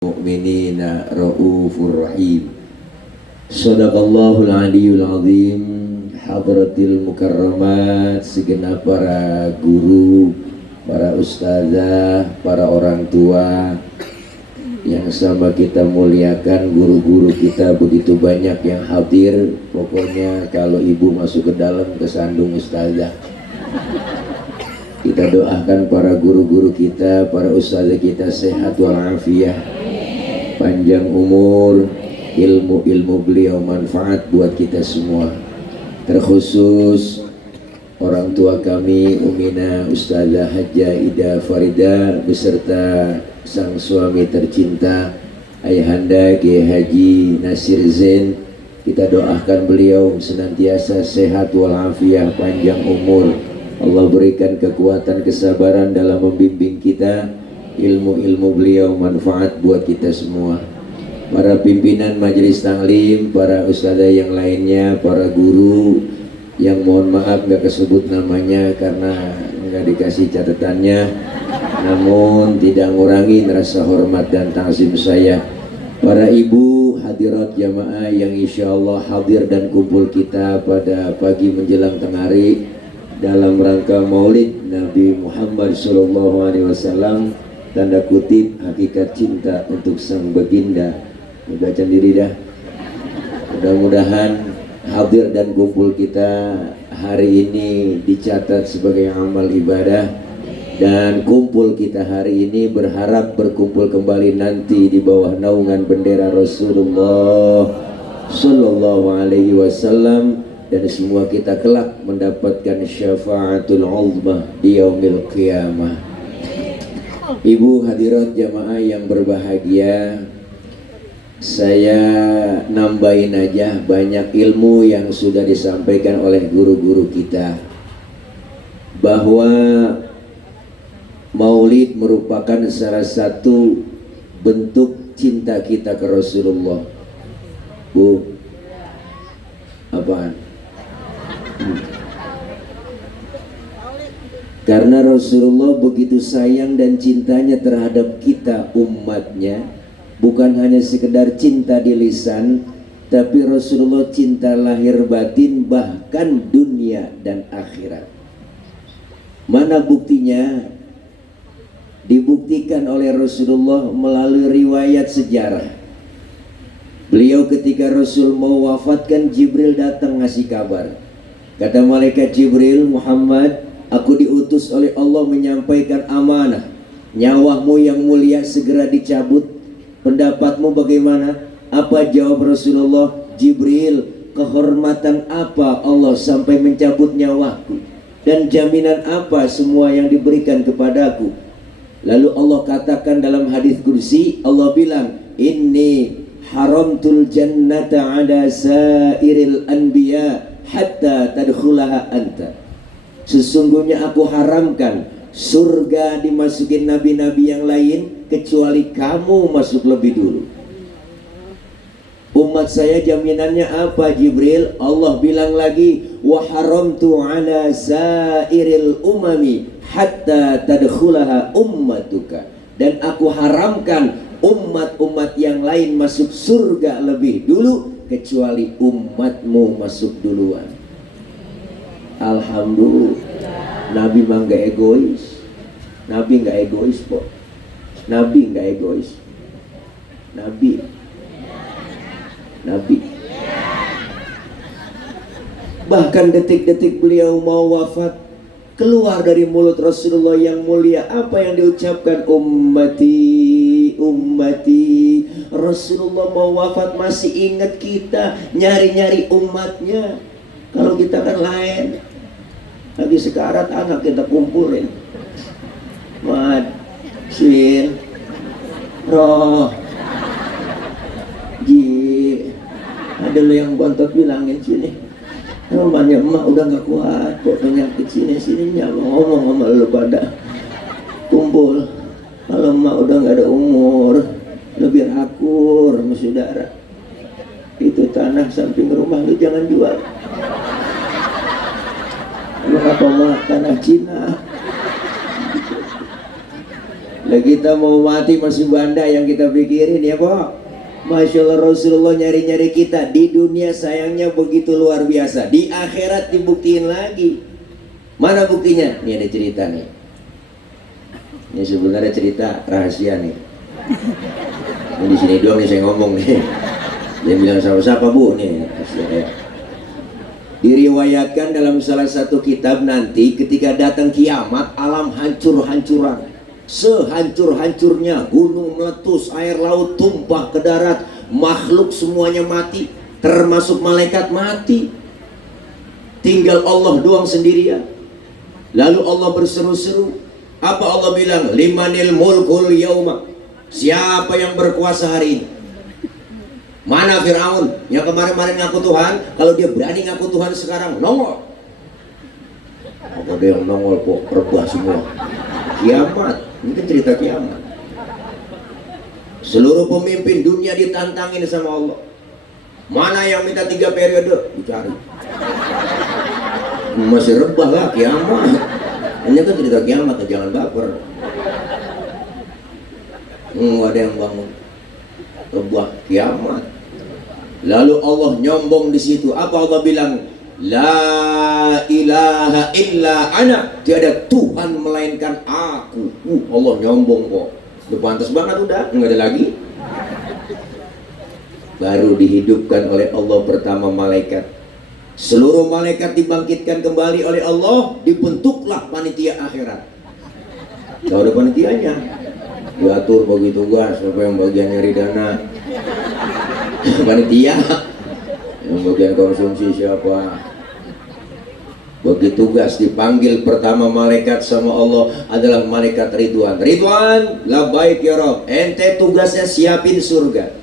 Mu'minina ra'ufur rahim. Shadaqallahul aliyul azim. Hadratil mukarramat, segenap para guru, para ustazah, para orang tua yang sama kita muliakan. Guru-guru kita begitu banyak yang hadir. Pokoknya kalau ibu masuk ke dalam kesandung ustazah. Kita doakan para guru-guru kita, para ustazah kita sehat walafiat, panjang umur, ilmu beliau manfaat buat kita semua. Terkhusus orang tua kami, Umina Ustazah Hajjah Ida Farida beserta sang suami tercinta Ayahanda Kiai Haji Nasir Zain. Kita doakan beliau senantiasa sehat walafiat, panjang umur. Allah berikan kekuatan, kesabaran dalam membimbing kita. Ilmu beliau manfaat buat kita semua. Para pimpinan majelis taklim, para ustazah yang lainnya, para guru yang mohon maaf gak kesebut namanya karena nggak dikasih catatannya, namun tidak mengurangi rasa hormat dan ta'zim saya. Para ibu hadirat jamaah yang insya Allah hadir dan kumpul kita pada pagi menjelang tengah hari dalam rangka Maulid Nabi Muhammad SAW, tanda kutip hakikat cinta untuk sang baginda. Baca diri dah. Mudah-mudahan hadir dan kumpul kita hari ini dicatat sebagai amal ibadah, dan kumpul kita hari ini berharap berkumpul kembali nanti di bawah naungan bendera Rasulullah Sallallahu Alaihi Wasallam, dan semua kita kelak mendapatkan syafaatul uzma di yaumil qiyamah. Ibu hadirat jamaah yang berbahagia, saya nambahin aja banyak ilmu yang sudah disampaikan oleh guru-guru kita, bahwa Maulid merupakan salah satu bentuk cinta kita ke Rasulullah. Bu, apaan? Karena Rasulullah begitu sayang dan cintanya terhadap kita umatnya, bukan hanya sekedar cinta di lisan, tapi Rasulullah cinta lahir batin, bahkan dunia dan akhirat. Mana buktinya? Dibuktikan oleh Rasulullah melalui riwayat sejarah. Beliau ketika Rasul mau wafatkan, Jibril datang ngasih kabar. Kata malaikat Jibril, Muhammad, aku diutus oleh Allah menyampaikan amanah. Nyawamu yang mulia segera dicabut. Pendapatmu bagaimana? Apa jawab Rasulullah? Jibril, kehormatan apa Allah sampai mencabut nyawaku? Dan jaminan apa semua yang diberikan kepadaku? Lalu Allah katakan dalam hadis kursi, Allah bilang, inni haramtul jannata ala sairil anbiya hatta tadkhulaha anta. Sesungguhnya aku haramkan surga dimasukin nabi-nabi yang lain kecuali kamu masuk lebih dulu. Umat saya jaminannya apa Jibril? Allah bilang lagi, wa haramtu ala sairil umami hatta tadkhulaha ummatuka. Dan aku haramkan umat-umat yang lain masuk surga lebih dulu kecuali umatmu masuk duluan. Alhamdulillah. Nabi mah gak egois. Nabi gak egois kok. Nabi gak egois. Nabi bahkan detik-detik beliau mau wafat, keluar dari mulut Rasulullah yang mulia apa yang diucapkan? Ummati, ummati. Rasulullah mau wafat masih ingat kita, nyari-nyari umatnya. Kalau kita kan lain, lagi sekarat anak kita kumpulin, Mad, Sin, Roh, Ji, ada lo yang bontot bilangin sini, namanya emak udah gak kuat kok penyakit sini-sininya, ngomong sama lo pada kumpul. Kalau emak udah gak ada umur, lebih akur sama saudara. Itu tanah samping rumah lu jangan jual. Lu apa mah tanah Cina? Lah kita mau mati masih banda yang kita pikirin ya Pak. Masya Allah, Rasulullah nyari-nyari kita. Di dunia sayangnya begitu luar biasa, di akhirat dibuktiin lagi. Mana buktinya? Ini ada cerita nih. Ini sebenarnya cerita rahasia nih. Ini di sini doang nih saya ngomong nih. Dia bilang siapa Bu nih. Diriwayatkan dalam salah satu kitab nanti ketika datang kiamat, alam hancur-hancuran. Sehancur-hancurnya, gunung meletus, air laut tumpah ke darat, makhluk semuanya mati, termasuk malaikat mati. Tinggal Allah doang sendirian. Lalu Allah berseru-seru. Apa Allah bilang? Limanil mulkul yauma. Siapa yang berkuasa hari ini? Mana Fir'aun yang kemarin-kemarin ngaku Tuhan? Kalau dia berani ngaku Tuhan sekarang, nongol. Apa dia yang nongol kok? Rebah semua. Kiamat, ini kan cerita kiamat. Seluruh pemimpin dunia ditantangin sama Allah. Mana yang minta 3 periode? Dicari. Masih rebah lah kiamat. Ini kan cerita kiamat, jangan baper. Ada yang bangun rebah kiamat. Lalu Allah nyombong di situ. Apa Allah bilang? La ilaha illa ana. Tiada Tuhan melainkan aku. Allah nyombong kok. Udah pantas banget udah, nggak ada lagi. Baru dihidupkan oleh Allah pertama malaikat. Seluruh malaikat dibangkitkan kembali oleh Allah. Dibentuklah panitia akhirat. Kalau ada panitianya, diatur bagi tugas. Siapa yang bagian nyari dana? Panitia. Yang bagian konsumsi siapa? Bagi tugas dipanggil pertama malaikat sama Allah adalah malaikat Ridwan. Ridwan, labbaik ya Rob. Ente tugasnya siapin surga.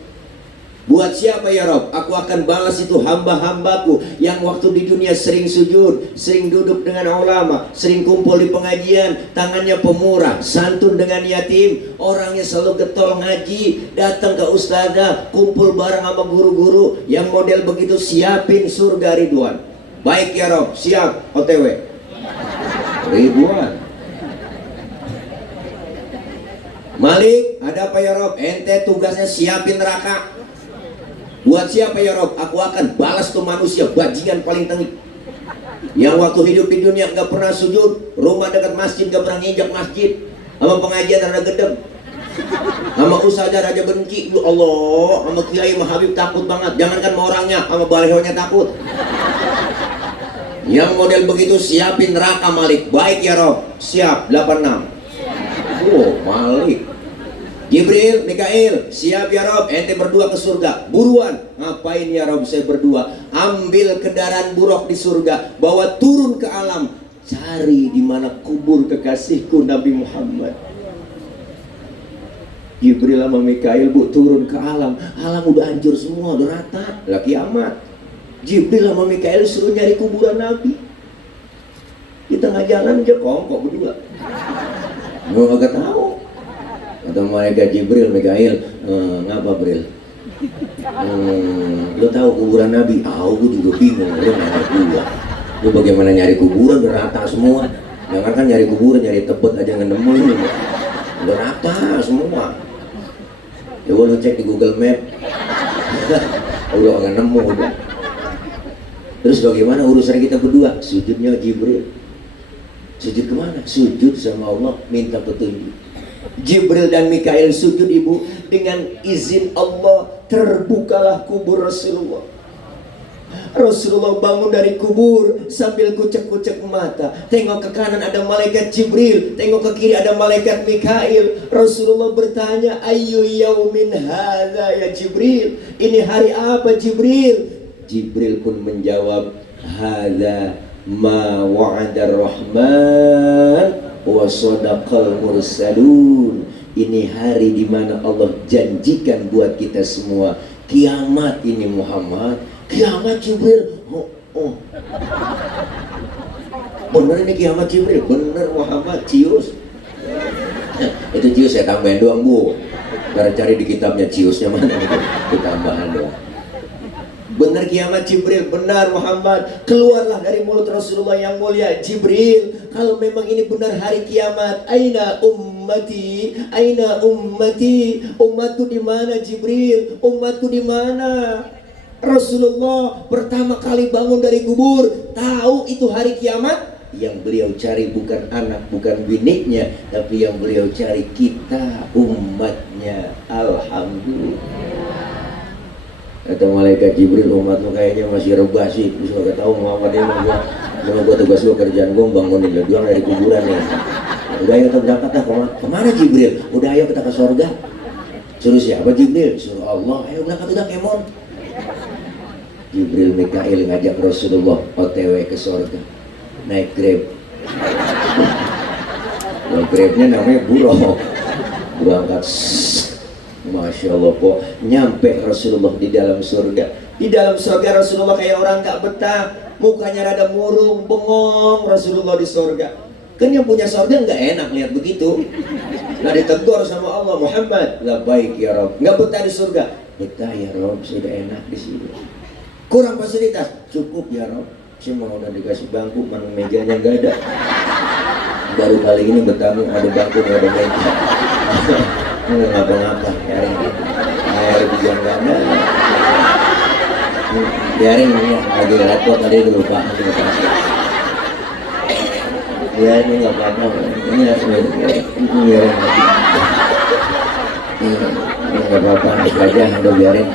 Buat siapa ya Rob? Aku akan balas itu hamba-hambaku yang waktu di dunia sering sujud, sering duduk dengan ulama, sering kumpul di pengajian, tangannya pemurah, santun dengan yatim, orangnya selalu getol ngaji, datang ke ustazah, kumpul bareng sama guru-guru yang model begitu. Siapin surga Ridwan. Baik ya Rob, siap. OTW Ridwan. Malik, ada apa ya Rob? Ente tugasnya siapin neraka. Buat siapa ya Rob? Aku akan balas tuh manusia bajingan paling tengik yang waktu hidup di dunia nggak pernah sujud, rumah dekat masjid nggak pernah nginjak masjid, sama pengajian ada gedeg, sama ustazah raja benci. Ya Allah, sama kiai sama Habib takut banget. Jangankan sama orangnya, sama balihonya takut. Yang model begitu siapin neraka Malik. Baik ya Rob, siap. 86. Oh Malik. Jibril, Mikail, siap ya Rob, ente berdua ke surga. Buruan. Ngapain ya Rob saya berdua? Ambil kendaraan buruk di surga, bawa turun ke alam, cari di mana kubur kekasihku Nabi Muhammad. Jibril sama Mikail Bu turun ke alam. Alam udah hancur semua, udah rata, lah kiamat. Jibril sama Mikail suruh nyari kuburan Nabi. Di tengah jalan aja kongkok berdua. Gua kagak tahu. Atau malaikat Jibril, Mikail, ngapa Bril? Lo tahu kuburan Nabi? Aku juga bingung. Lo nanya gua. Lo bagaimana nyari kuburan udah rata semua? Jangan kan nyari kuburan, nyari tebet aja nggak nemu. Udah rata semua. Ya lo cek di Google Map. Udah nggak nemu udah. Terus bagaimana urusan kita berdua? Sujudnya Jibril. Sujud kemana? Sujud sama Allah, minta petunjuk. Jibril dan Mikail sujud ibu. Dengan izin Allah terbukalah kubur Rasulullah. Rasulullah bangun dari kubur sambil kucek-kucek mata. Tengok ke kanan ada malaikat Jibril, tengok ke kiri ada malaikat Mikail. Rasulullah bertanya, Ayyu yaumin hadza ya Jibril? Ini hari apa Jibril? Jibril pun menjawab, hadza ma wa'ada Rahman wa sadaqal mursalun. Ini hari di mana Allah janjikan buat kita semua. Kiamat ini Muhammad. Kiamat Jibril. Bener ini kiamat Jibril. Bener Muhammad. Cius. Itu cius saya tambahin doang Bu. Karena cari di kitabnya ciusnya mana itu. Ditambahan doang. Benar kiamat Jibril, benar Muhammad. Keluarlah dari mulut Rasulullah yang mulia, Jibril, kalau memang ini benar hari kiamat, aina ummati, aina ummati, umatku di mana Jibril, umatku di mana? Rasulullah pertama kali bangun dari kubur, tahu itu hari kiamat. Yang beliau cari bukan anak, bukan biniknya, tapi yang beliau cari kita, umatnya. Alhamdulillah. Kata malaikat Jibril, umat lu kayaknya masih rebah sih. Terus gak tahu mau apa dia mau gua tugas gua, kerjaan gua bangunin lu doang dari kuburan nih. Udah ayo kita berangkat dah. Kemana Jibril? Udah ayo kita ke sorga. Suruh siapa Jibril? Suruh Allah. Ayo berangkat udah kemon. Jibril Mikail ngajak Rasulullah OTW ke sorga. Naik Grab. Nah, Grabnya namanya Buruk. Berangkat. Masya Allah kok nyampe Rasulullah di dalam surga. Di dalam surga Rasulullah kayak orang gak betah, mukanya rada murung, bengong Rasulullah di surga. Kan yang punya surga nggak enak lihat begitu. Nah ditegur sama Allah, Muhammad, labbaik ya Rabb. Nggak betah di surga. Betah ya Rabb, sudah enak di sini. Kurang fasilitas, cukup ya Rabb. Saya mau udah dikasih bangku, mana mejanya nggak ada. Baru kali ini bertamu ada bangku nggak ada meja. Nggak ngapa-ngapa, air hujan nggak ada. Biarin ya, lagi repot tadi lupa. Ya ini nggak apa-apa, ini harus biarin. Ini nggak apa-apa, aja udah biarin.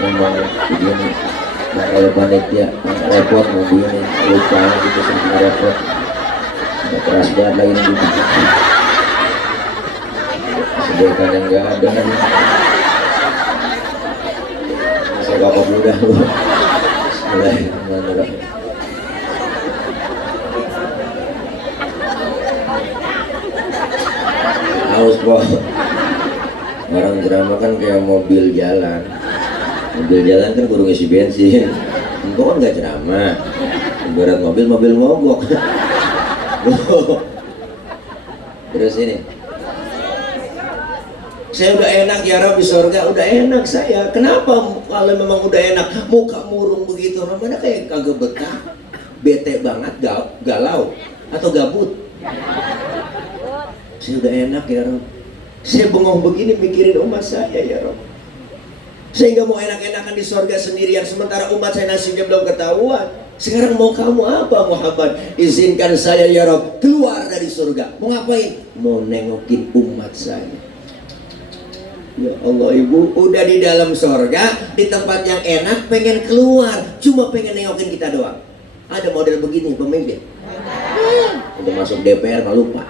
Ngomong begini, nah kalau panitia repot mau begini, lupa gitu sampai repot. Nggak keras banget lagi nih. Kebaikan yang nggak ada. Saya kapok mudah. Bismillahirrahmanirrahim. Haus kok. Orang drama kan kayak mobil jalan. Mobil jalan kan kudu ngisi bensin. Engkau kan nggak ceramah. Ibarat mobil mogok. Terus ini. Saya udah enak ya Rabbi surga, udah enak saya. Kenapa kalau memang udah enak muka murung begitu? Mana kayak kagak betah, bete banget, galau atau gabut? Saya udah enak ya Rabbi. Saya bengong begini mikirin umat saya ya Rabbi. Saya nggak mau enak-enakan di surga sendirian, sementara umat saya nasibnya belum ketahuan. Sekarang mau kamu apa Muhammad? Izinkan saya ya Rabbi keluar dari surga. Mau ngapain? Mau nengokin umat saya. Ya Allah ibu, udah di dalam surga, di tempat yang enak, pengen keluar, cuma pengen nengokin kita doang. Ada model begini pemimpin. Udah masuk DPR malah lupa.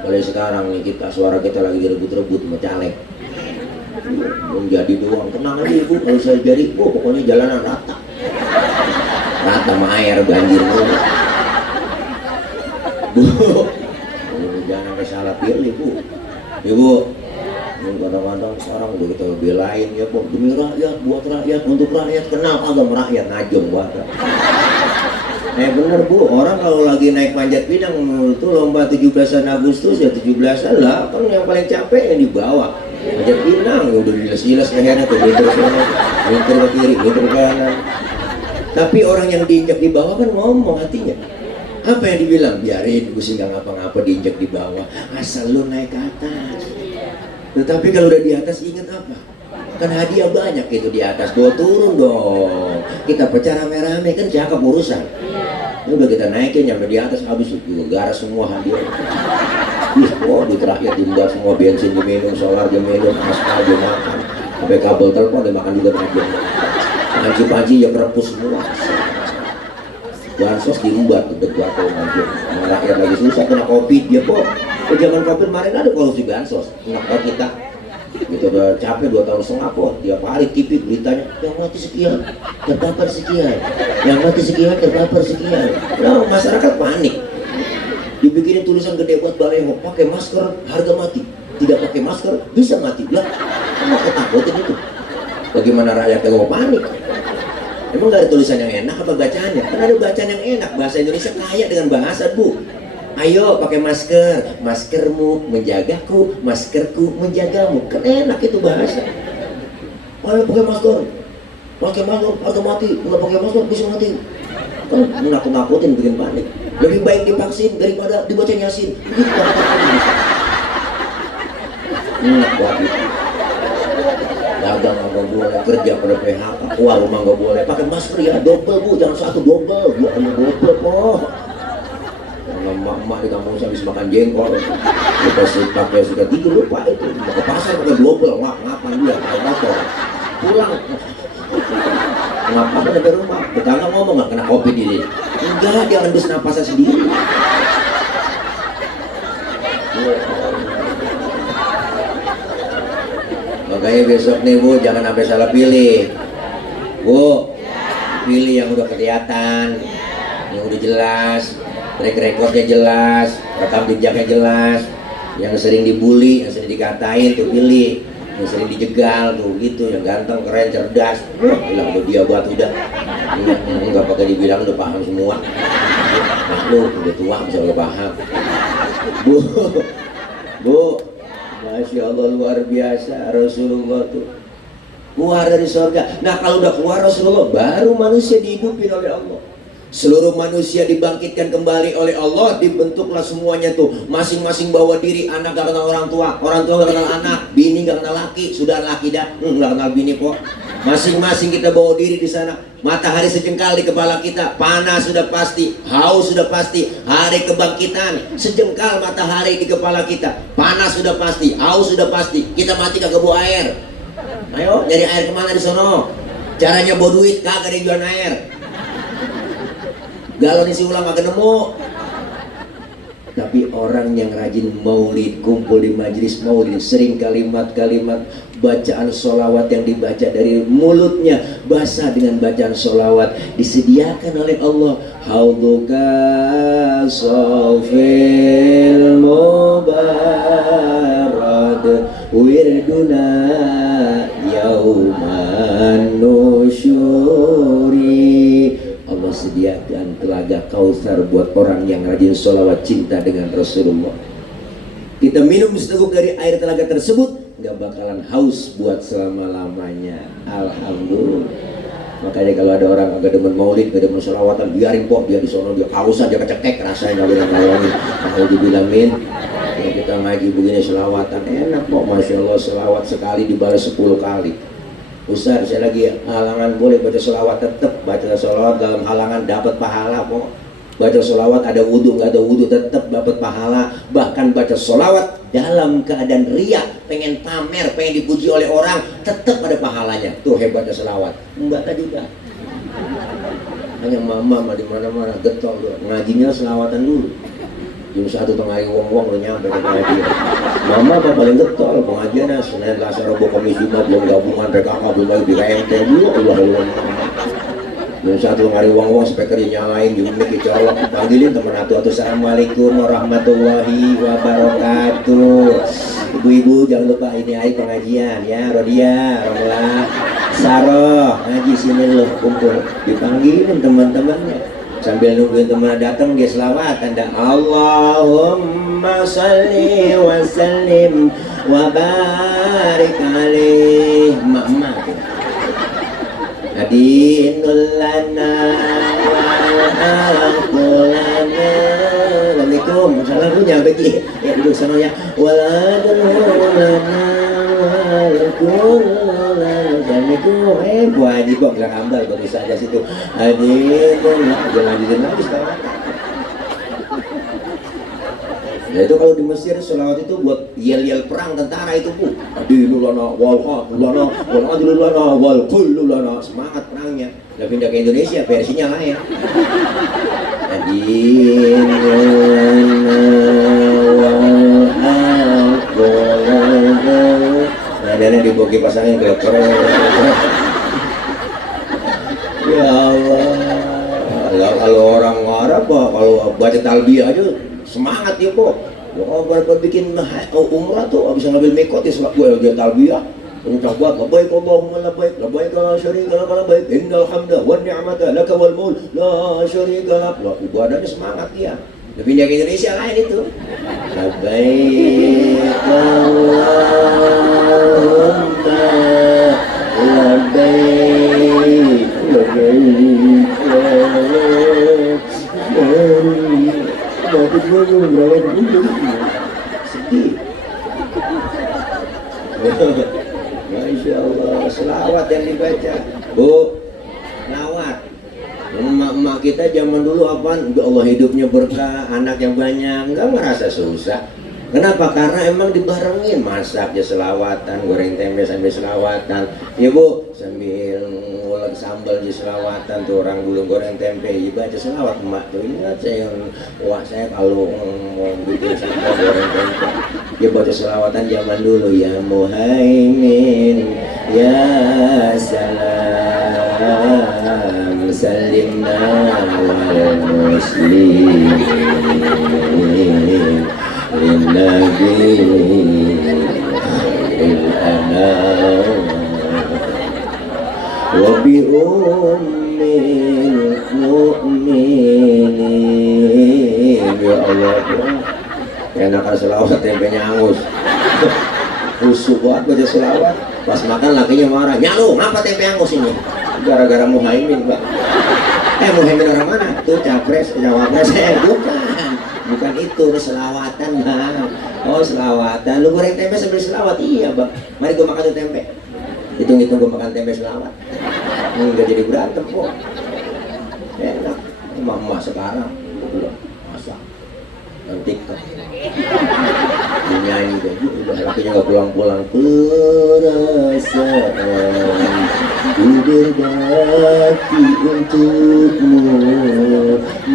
Mulai sekarang nih kita, suara kita lagi direbut-rebut sama caleg. Menjadi doang, tenang aja ibu, kalau saya jadi, pokoknya jalanan rata. Rata sama air, banjir mulu. Jangan sampai salah pilih bu. Ibu, kadang-kadang sekarang udah kita belain ya bu, demi rakyat, buat rakyat, untuk rakyat, kenal agak merakyat, najong banget. Bener bu, orang kalau lagi naik panjat pinang itu lomba 17 Agustus ya 17 lah, kan yang paling capek yang di bawah. Panjat pinang ya udah diles-diles lehernya tuh, lintir sana, lintir ke kiri, lintir ke kanan. Tapi orang yang diinjak di bawah kan ngomong hatinya. Apa yang dibilang? Biarin, gue sih gak ngapa-ngapa diinjak di bawah, asal lu naik ke atas. Tetapi kalau udah di atas ingat apa? Kan hadiah banyak itu di atas, bawa turun dong. Kita pecah rame-rame kan cakep urusan. Ini udah kita naikin nyampe di atas, habis itu garas semua hadiah. Oh, di terakhir diundang semua, bensin diminum, solar diminum, aspal dimakan, sampai kabel telepon dimakan juga aja. Panci-panci ya perepus semua. Bansos diumbar untuk atau maju. Rakyat lagi susah kena COVID dia kok. Zaman COVID kemarin ada korupsi bansos. Kenapa kita? Gitu udah capek 2 tahun setengah kok. Tiap hari TV beritanya yang mati sekian, terpapar sekian, yang mati sekian, terpapar sekian. Nah, masyarakat panik. Dibikinin tulisan gede buat baleho, pakai masker harga mati. Tidak pakai masker bisa mati. Lah, kenapa ketakutin itu? Bagaimana rakyat yang mau panik? Emang gak ada tulisan yang enak apa bacaannya? Kan ada bacaan yang enak, bahasa Indonesia kaya dengan bahasa bu. Ayo pakai masker, maskermu menjagaku, maskerku menjagamu. Kan enak itu bahasa. Kalau pakai masker, harga mati. Kalau pakai masker bisa mati. Kan menakut-nakutin, bikin panik. Lebih baik divaksin daripada dibaca Yasin. Begitu kata-kata. Dagang nggak boleh, kerja pada PHK, warung nggak boleh, pakai masker ya double bu, jangan satu double, dua kali double kok. Karena emak-emak di kampung saya habis makan jengkol, dikasih pakai sudah tiga lupa itu, mau ke pasar pakai double, ngapain dia, kayak motor, pulang. Kenapa dari rumah? Tetangga ngomong nggak kena covid ini? Enggak, dia ngendus napasnya sendiri. Makanya besok nih bu, jangan sampai salah pilih. Bu, pilih yang udah kelihatan, yang udah jelas, track recordnya jelas, rekam jejaknya jelas. Yang sering dibully, yang sering dikatain tuh pilih. Yang sering dijegal tuh gitu, yang ganteng, keren, cerdas. Bilang udah dia buat udah. Enggak pakai dibilang udah paham semua. Lu udah tua bisa lo paham. Bu, Masya Allah luar biasa Rasulullah tuh keluar dari surga. Nah kalau udah keluar Rasulullah, baru manusia dihidupin oleh Allah. Seluruh manusia dibangkitkan kembali oleh Allah, dibentuklah semuanya tuh. Masing-masing bawa diri, anak gak kenal orang tua gak kenal anak, bini gak kenal laki, sudah laki dah, gak kenal bini kok. Masing-masing kita bawa diri di sana. Matahari sejengkal di kepala kita, panas sudah pasti, haus sudah pasti. Hari kebangkitan, sejengkal matahari di kepala kita, panas sudah pasti, haus sudah pasti. Kita mati kagak bawa air. Ayo nyari air kemana di sono? Caranya bawa duit, kagak ada yang jual air. Galon isi ulang gak nemu. Tapi orang yang rajin maulid, kumpul di majelis maulid, sering kalimat-kalimat bacaan sholawat yang dibaca dari mulutnya basah dengan bacaan sholawat, disediakan oleh Allah. Haudhuka sofil mubarad wirduna yauman nusyuri. Allah sediakan telaga Kautsar buat orang yang rajin sholawat cinta dengan Rasulullah. Kita minum seteguk dari air telaga tersebut, nggak bakalan haus buat selama-lamanya. Alhamdulillah. Makanya kalau ada orang agak demen maulid, agak demen sholawatan, biarin kok dia di sono, dia haus aja kecekek rasanya nggak boleh ngomongin. Kalau dibilangin, kalau kita ngaji begini sholawatan enak kok, Masya Allah, sholawat sekali dibalas 10 kali. Ustaz, saya lagi halangan boleh baca sholawat, tetap baca sholawat dalam halangan dapat pahala kok. Baca sholawat ada wudhu, nggak ada wudhu tetap dapat pahala. Bahkan baca sholawat dalam keadaan riya, pengen pamer, pengen dipuji oleh orang, tetap ada pahalanya. Tuh hebatnya sholawat. Mbak tadi juga. Hanya mama di mana-mana getol loh. Ngajinya sholawatan dulu. Jam 1 tengah hari wong-wong lo nyampe ke ngaji. Mama apa paling getol pengajiannya Senin, Selasa, Rabu, Kamis, Jumat, belum gabungan PKK, belum lagi di KMT dulu. Allah. Jam 1 tengah hari wong-wong speaker dinyalain, jumlah dicolok, panggilin teman atu. Assalamualaikum warahmatullahi wabarakatuh. Ibu-ibu jangan lupa ini hari pengajian ya, Rodia, Romola, Saroh, ngaji sini lo kumpul. Dipanggilin teman-temannya. Sambil nungguin teman datang dia selawatan dah. Allahumma salli wa sallim wa barik alaih. Mak-mak adinul lana wal haqulana. Assalamualaikum. Salam punya bagi ya duduk sana ya. Wal adul lana wal kulana. Assalamualaikum. Bu Haji kok bilang ambal baru saja situ. Hadir lanjutin lagi sekarang. Nah itu kalau di Mesir sholawat itu buat yel-yel perang tentara itu bu. Adilulana wal haqulana wal adilulana wal kullulana. Semangat perangnya. Udah pindah ke Indonesia versinya lain. Adilulana wal haqulana. Nah dan di bogi pasangnya kayak keren. Ya Allah. Kalau orang Arab kalau baca talbiyah aja semangat ya kok. Kalau bikin umrah tuh bisa ngambil mikot ya sebab gue dia talbiyah. Ucap buat labbaik Allahumma labbaik labbaik la syarika lak labbaik innal hamda wan ni'mata laka wal mulk la syarika lak. Loh ibadahnya semangat ya. Pindah ke Indonesia lain itu. Labbaik Allahumma Masya Allah, selawat yang dibaca. Bu, selawat. Emak-emak kita zaman dulu apaan? Ya Allah hidupnya berkah, anak yang banyak, nggak ngerasa susah. Kenapa? Karena emang dibarengin, masak ya selawatan, goreng tempe sambil selawatan. Ya Bu, sambil ngulek sambal di selawatan tuh orang gulung goreng tempe, ya baca selawat emak tuh. Ingat saya, wah saya kalau mau bikin sambal goreng tempe, ya baca selawatan zaman dulu. Ya Muhaimin, ya salam, salimna wal muslimin. Nabi al-anam wa bi ummil mu'minin. Ya Allah, enakan selawat tempenya angus. Busuk banget baca selawat. Pas makan lakinya marah, "Nyalu, ngapa tempe angus ini?" Gara-gara Muhaimin, Pak. Muhaimin orang mana? Tuh capres, cawapres. Bukan itu, selawatan Bang. Oh selawatan, lu goreng tempe sambil selawat? Iya Bang, mari gua makan tuh tempe. Hitung-hitung gua makan tempe selawat. Enggak jadi berantem kok. Enak, emak-emak sekarang udah masak nanti nyanyi deh, udah lakinya gak pulang-pulang. Perasaan ku berbakti untukmu,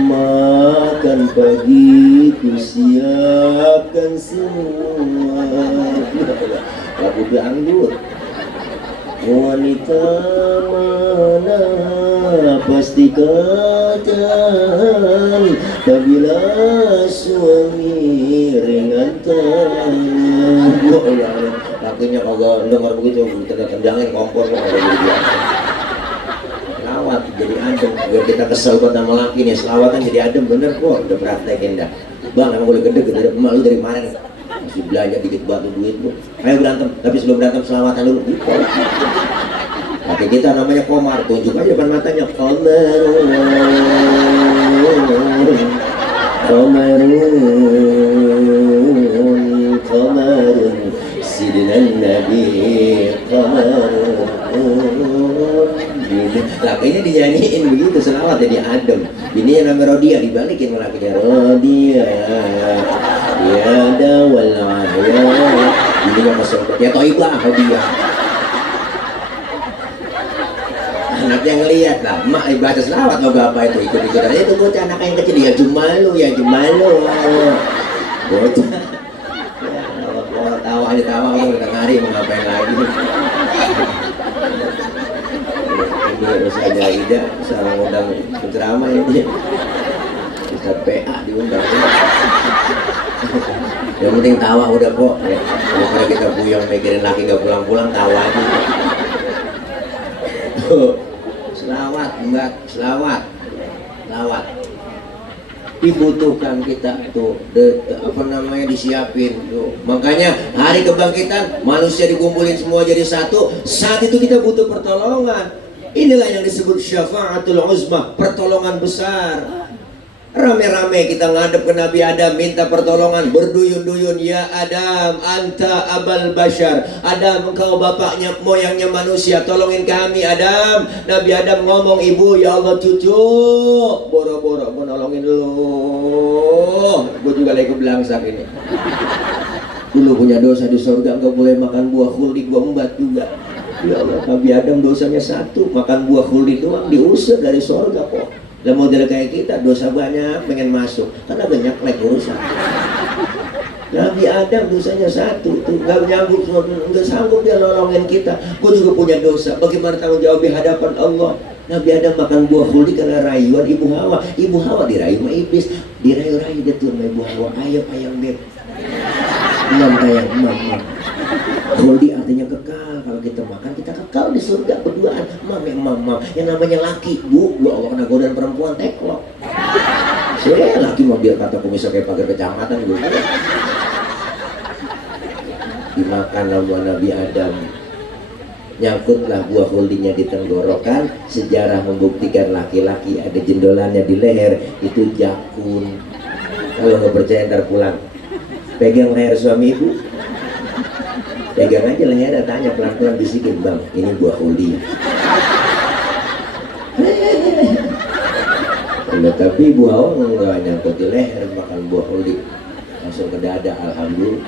makan pagi ku siapkan semua. Lagu dangdut. Wanita mana pasti katakan apabila suami ringan tangan. Lakinya kagak dengar begitu, tendangin kompor kok kagak jadi biasa. Selawat jadi adem, biar kita kesel buat sama laki nih, selawatan jadi adem, bener kok, udah praktekin dah. Bang, emang boleh gede dari emak lu dari mana nih? Masih belanja dikit batu duit lu. Ayo berantem, tapi sebelum berantem selawatan dulu. Laki kita namanya Komar, tunjuk aja depan matanya. Komarun, Komarun, Komarun, Sidinan Nabi, Komarun. Lakinya dinyanyiin begitu selawat jadi adem. Ini yang namanya Rodia, dibalikin lakinya Rodia. Ya dawal ya. Ini yang masuk ya Toibah Rodia. Anaknya ngelihat lah, mak baca selawat mau apa itu ikut-ikutan itu bocah anak yang kecil ya Jumalu bocah. Ya Allah, tawa aja tawa, udah ngari mau ngapain lagi. Ini Ustaz Ida salah ngundang penceramah ini. Ustaz PA diundang. Yang penting tawa udah kok ya. Daripada kita buyong mikirin laki gak pulang-pulang, tawa aja. Selawat enggak, selawat dibutuhkan kita tuh, apa namanya, disiapin tuh. Makanya hari kebangkitan manusia dikumpulin semua jadi satu. Saat itu kita butuh pertolongan. Inilah yang disebut syafaatul uzma, pertolongan besar. Rame-rame kita ngadep ke Nabi Adam minta pertolongan, berduyun-duyun, ya Adam, anta abal bashar. Adam, engkau bapaknya, moyangnya manusia, tolongin kami Adam. Nabi Adam ngomong, ibu, ya Allah cucu, boro-boro mau nolongin lu. Gue juga lagi kebelangsak ini. Dulu punya dosa di surga, enggak boleh makan buah khuldi, gue embat juga. Ya Allah, Nabi Adam dosanya satu, makan buah khuldi doang, diusir dari surga kok. Lah model kayak kita dosa banyak pengen masuk karena banyak lek urusan. Nabi Adam dosanya satu tuh, nggak nyambut, nggak sanggup dia nolongin kita. Gue juga punya dosa, bagaimana tanggung jawab di hadapan Allah? Nabi Adam makan buah khuldi karena rayuan Ibu Hawa. Ibu Hawa dirayu sama iblis, dirayu-rayu dia tuh sama Ibu Hawa. Ayam beb, mam ayam mam. Khuldi artinya kekal. Kalau kita makan kita kekal di surga berduaan. Mam. Yang namanya laki, bu Allah kena godaan perempuan teklok. Saya laki mau biar kata komisar kayak pagar kecamatan gitu. Dimakan sama Nabi Adam. Nyangkutlah buah khuldinya di tenggorokan. Sejarah membuktikan laki-laki ada jendolannya di leher, itu jakun. Kalau nggak percaya ntar pulang, pegang leher suami ibu. Pegang aja lehernya, tanya pelan-pelan, bisikin, bang, ini buah holi. Tapi buah holi nggak nyangkut di leher, makan buah holi langsung ke dada, alhamdulillah.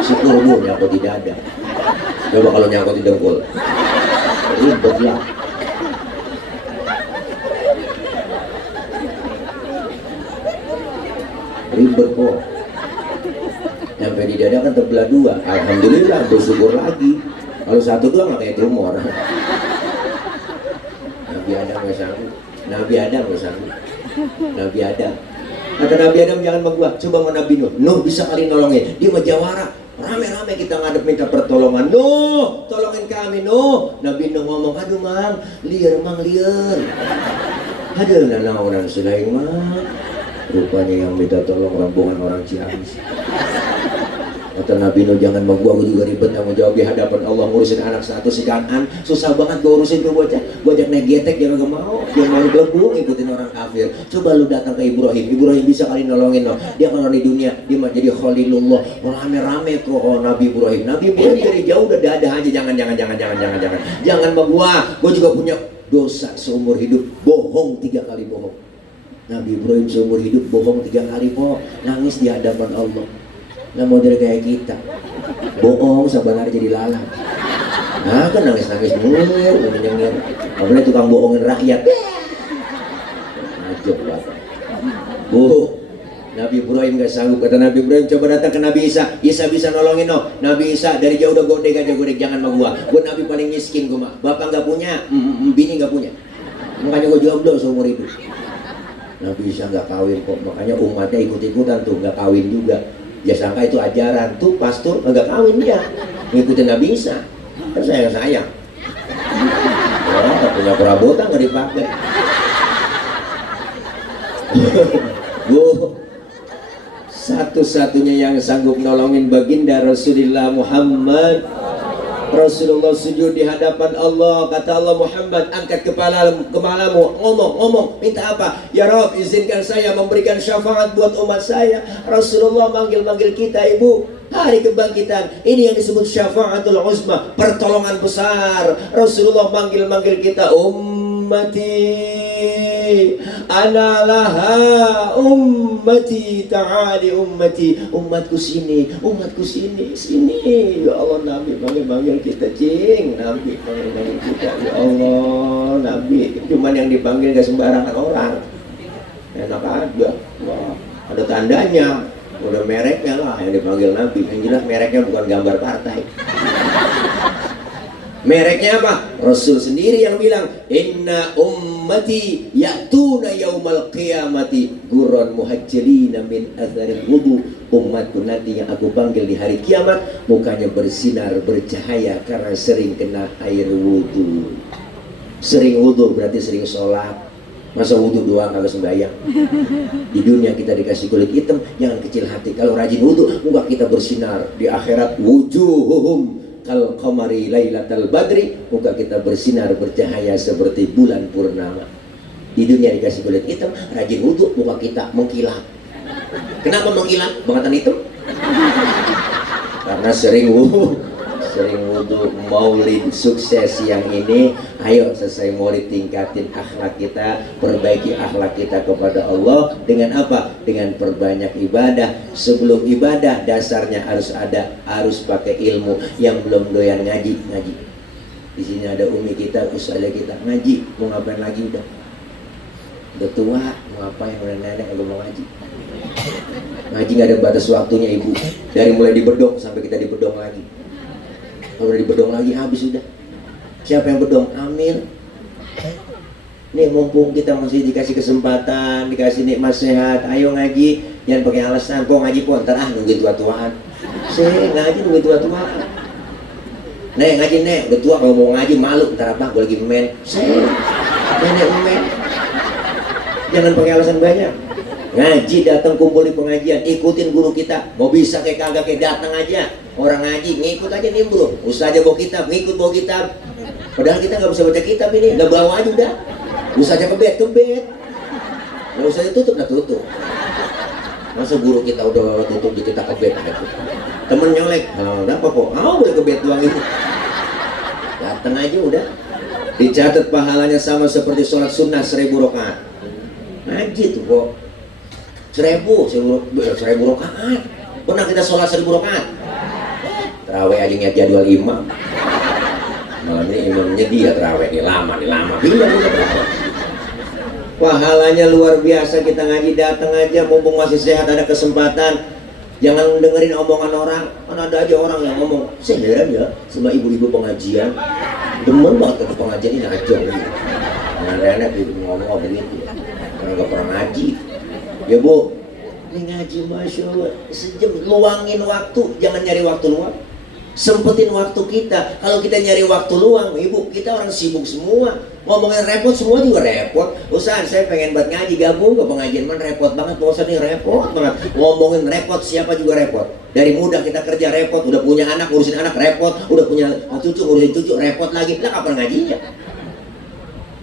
Syukur bu, nyangkut di dada. Coba kalau nyangkut di dengkul, ribet lah. Ribet kok. Sampai di dada kan terbelah dua, alhamdulillah, bersyukur lagi. Kalau satu dua nggak kayak tumor. Nabi Adam nggak sanggup. Nabi Adam nggak sanggup. Nabi Adam. Kata Nabi Adam, jangan sama gua, coba sama Nabi Nuh. Nuh bisa kali nolongin. Dia majawara, rame-rame kita ngadep minta pertolongan. Nuh, tolongin kami Nuh. Nabi Nuh ngomong, aduh mang, liar mang liar. Aduh, nana orang selain mang. Rupanya yang minta tolong rombongan orang Ciamis. Kata Nabi Nuh, jangan mau gua juga ribet tanggung jawab di hadapan Allah, ngurusin anak satu si Kanan, susah banget gua urusin tuh bocah. Gua ajak naik getek dia kagak mau, dia main gelembung ngikutin orang kafir. Coba lu datang ke Ibrahim, Ibrahim bisa kali nolongin lo. Dia kalau di dunia dia mah jadi Khalilullah, rame-rame kok Nabi Ibrahim. Nabi Ibrahim dari jauh udah ada aja, jangan sama gua juga punya dosa seumur hidup, bohong 3 kali bohong. Nabi Ibrahim seumur hidup bohong 3 kali kok, nangis di hadapan Allah. Nah model kayak kita, bohong sebenarnya jadi lalat. Nah kan nangis-nangis nyengir, apalagi tukang bohongin rakyat. Ngajak banget. Bu, Nabi Ibrahim gak sanggup. Kata Nabi Ibrahim, coba datang ke Nabi Isa. Isa bisa nolongin no. Nabi Isa dari jauh udah godek aja, jangan sama gua. Gua Nabi paling miskin gua mah. Bapak gak punya, bini gak punya. Makanya gua jomblo seumur hidup. Nabi Isa gak kawin kok, makanya umatnya ikut-ikutan tuh, gak kawin juga. Ya sangka itu ajaran, tuh pastor agak kawin dia ngikutin Nabi Isa, kan sayang. Punya perabotan nggak dipakai. Bu, satu-satunya yang sanggup nolongin baginda Rasulullah Muhammad. Rasulullah sujud di hadapan Allah, kata Allah, Muhammad angkat kepalamu, ngomong, minta apa? Ya Rabb, izinkan saya memberikan syafaat buat umat saya. Rasulullah manggil kita, ibu, hari kebangkitan ini yang disebut syafaatul uzma, pertolongan besar. Rasulullah manggil kita, ummati ana laha, ummati ta'ali, umatku sini, ya Allah. Nabi panggil kita, cing, Nabi panggil kita, ya Allah. Nabi cuman yang dipanggil gak sembarangan orang, enak aja. Wah, ada tandanya, udah mereknya lah yang dipanggil Nabi. Yang jelas mereknya bukan gambar partai. Mereknya apa? Rasul sendiri yang bilang, inna ummati ya'tuna yaumal qiyamati gurran muhajjalina min atharil wudu. Umatku nanti yang aku panggil di hari kiamat, mukanya bersinar, bercahaya karena sering kena air wudu. Sering wudu berarti sering sholat. Masa wudu doang kagak sembahyang? Di dunia kita dikasih kulit hitam, jangan kecil hati. Kalau rajin wudu, muka kita bersinar. Di akhirat wujuhuhum kal qamari lailatal badri, muka kita bersinar bercahaya seperti bulan purnama. Di dunia dikasih kulit hitam, rajin wudu, muka kita mengkilat. Kenapa mengkilat? Bangatan hitam? Karena sering wudu. Maulid sukses yang ini. Ayo selesai maulid, tingkatin akhlak kita, perbaiki akhlak kita kepada Allah. Dengan apa? Dengan perbanyak ibadah. Sebelum ibadah dasarnya harus pakai ilmu. Yang belum doyan ngaji. Di sini ada umi kita, ustazah kita, ngaji. Mau ngapain lagi udah tua, mau ngapain, udah nenek, mau ngaji. Ngaji nggak ada batas waktunya ibu. Dari mulai dibedong sampai kita dibedong lagi. Kalau udah dibedong lagi habis udah. Siapa yang bedong? Amil. Nih mumpung kita masih dikasih kesempatan, dikasih nikmat sehat, ayo ngaji. Jangan pakai alasan, kok ngaji pun ntar nungguin tua-tuaan. Ngaji nungguin tua-tuaan. Nek ngaji nek, udah tua kalau mau ngaji malu, ntar apa? Gue lagi men. Nenek men. Jangan pakai alasan banyak. Ngaji, datang kumpul di pengajian, ikutin guru kita. Mau bisa kayak kagak, kayak datang aja. Orang ngaji ngikut aja nimbrung. Ustazah bawa kitab, ngikut bawa kitab. Padahal kita nggak bisa baca kitab ini, nggak bawa aja udah. Ustazah ke bed. Nggak usah tutup. Masa guru kita udah tutup di kita ke bed. temen nyolek, apa kok? Boleh ke bed doang itu. Datang aja udah. Dicatat pahalanya sama seperti sholat sunnah 1000 rakaat. Ngaji tuh kok. 1000 rakaat. Pernah kita sholat 1000 rakaat? Terawih aja ngiat jadwal imam. Malam ini imamnya dia terawih nih lama. Bilang udah terawih. Pahalanya luar biasa. Kita ngaji, datang aja mumpung masih sehat, ada kesempatan. Jangan dengerin omongan orang. Kan ada aja orang yang ngomong, saya heran ya sama ibu-ibu pengajian, demen banget ke pengajian ini ngajong gitu. Enak ngomong begitu, karena gak pernah ngaji. Ya bu, ini ngaji masya Allah, sejam, luangin waktu, jangan nyari waktu luang. Sempetin waktu kita. Kalau kita nyari waktu luang, ibu, kita orang sibuk semua. Ngomongin repot semua juga repot. Ustaz, saya pengen buat ngaji, gabung ke pengajian, man repot banget Pak Ustaz, nih repot banget. Ngomongin repot, siapa juga repot. Dari muda kita kerja repot, udah punya anak ngurusin anak repot, udah punya cucu ngurusin cucu repot lagi. Lah kapan ngajinya?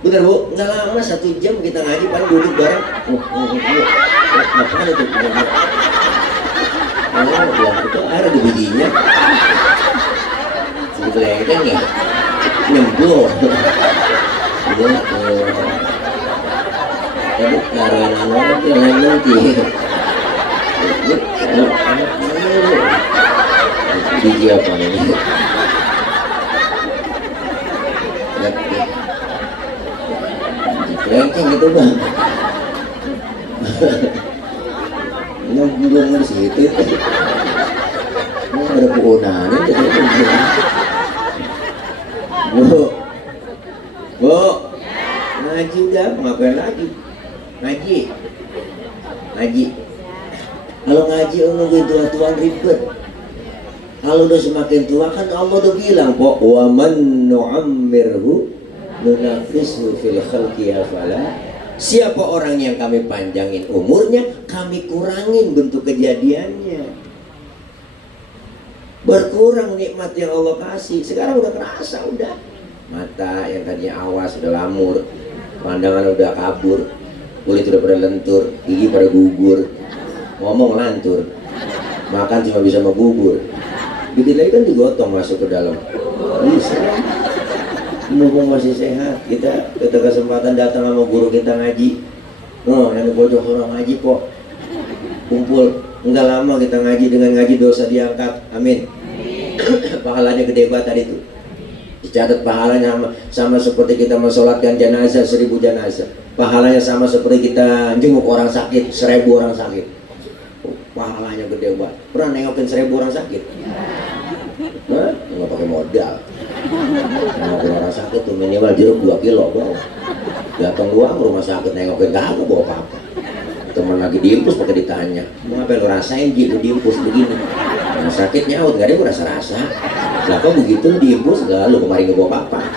Bener bu, nggak lama 1 jam kita ngaji, paling duduk bareng. Ngapain itu? Itu ada di bijinya. Sebetulnya kan ya nyemplung. Tapi karena nanti biji apa ini? Kelengkeng itu bang. Nyemplung di situ. Ada pohonannya jadi Bu, ngaji udah, ngapain lagi? Ngaji. Kalau ngaji nungguin tua-tuaan ribet. Kalau udah semakin tua kan Allah udah bilang kok, wa man nu'ammirhu nunafishu fil khalqi afala. Siapa orang yang kami panjangin umurnya, kami kurangin bentuk kejadiannya. Berkurang nikmat yang Allah kasih. Sekarang udah kerasa, udah mata yang tadinya awas udah lamur, pandangan udah kabur, kulit udah pada lentur, gigi pada gugur, ngomong lantur, makan cuma bisa sama bubur. Dikit lagi kan digotong masuk ke dalam. Bisa. Mumpung masih sehat, kita kesempatan datang sama guru kita ngaji. Yang bodoh orang ngaji kok. Kumpul, enggak lama kita ngaji, dengan ngaji dosa diangkat. Amin. Pahalanya gede banget tadi itu. Dicatat pahalanya sama seperti kita mensolatkan jenazah 1000 jenazah. Pahalanya sama seperti kita jenguk orang sakit 1000 orang sakit. Pahalanya gede banget. Pernah nengokin 1000 orang sakit? Hah? Nggak pakai modal. Nengokin orang sakit tuh minimal jeruk 2 kilo bro. Datang luang rumah sakit nengokin gak bawa apa-apa. Teman lagi diimpus pakai ditanya, mau apa lu rasain Ji, lu diimpus begini? Nah, sakit nyaut, gak ada yang rasa-rasa. Lah kok begitu diimpus, gak lu kemarin gak bawa apa-apa.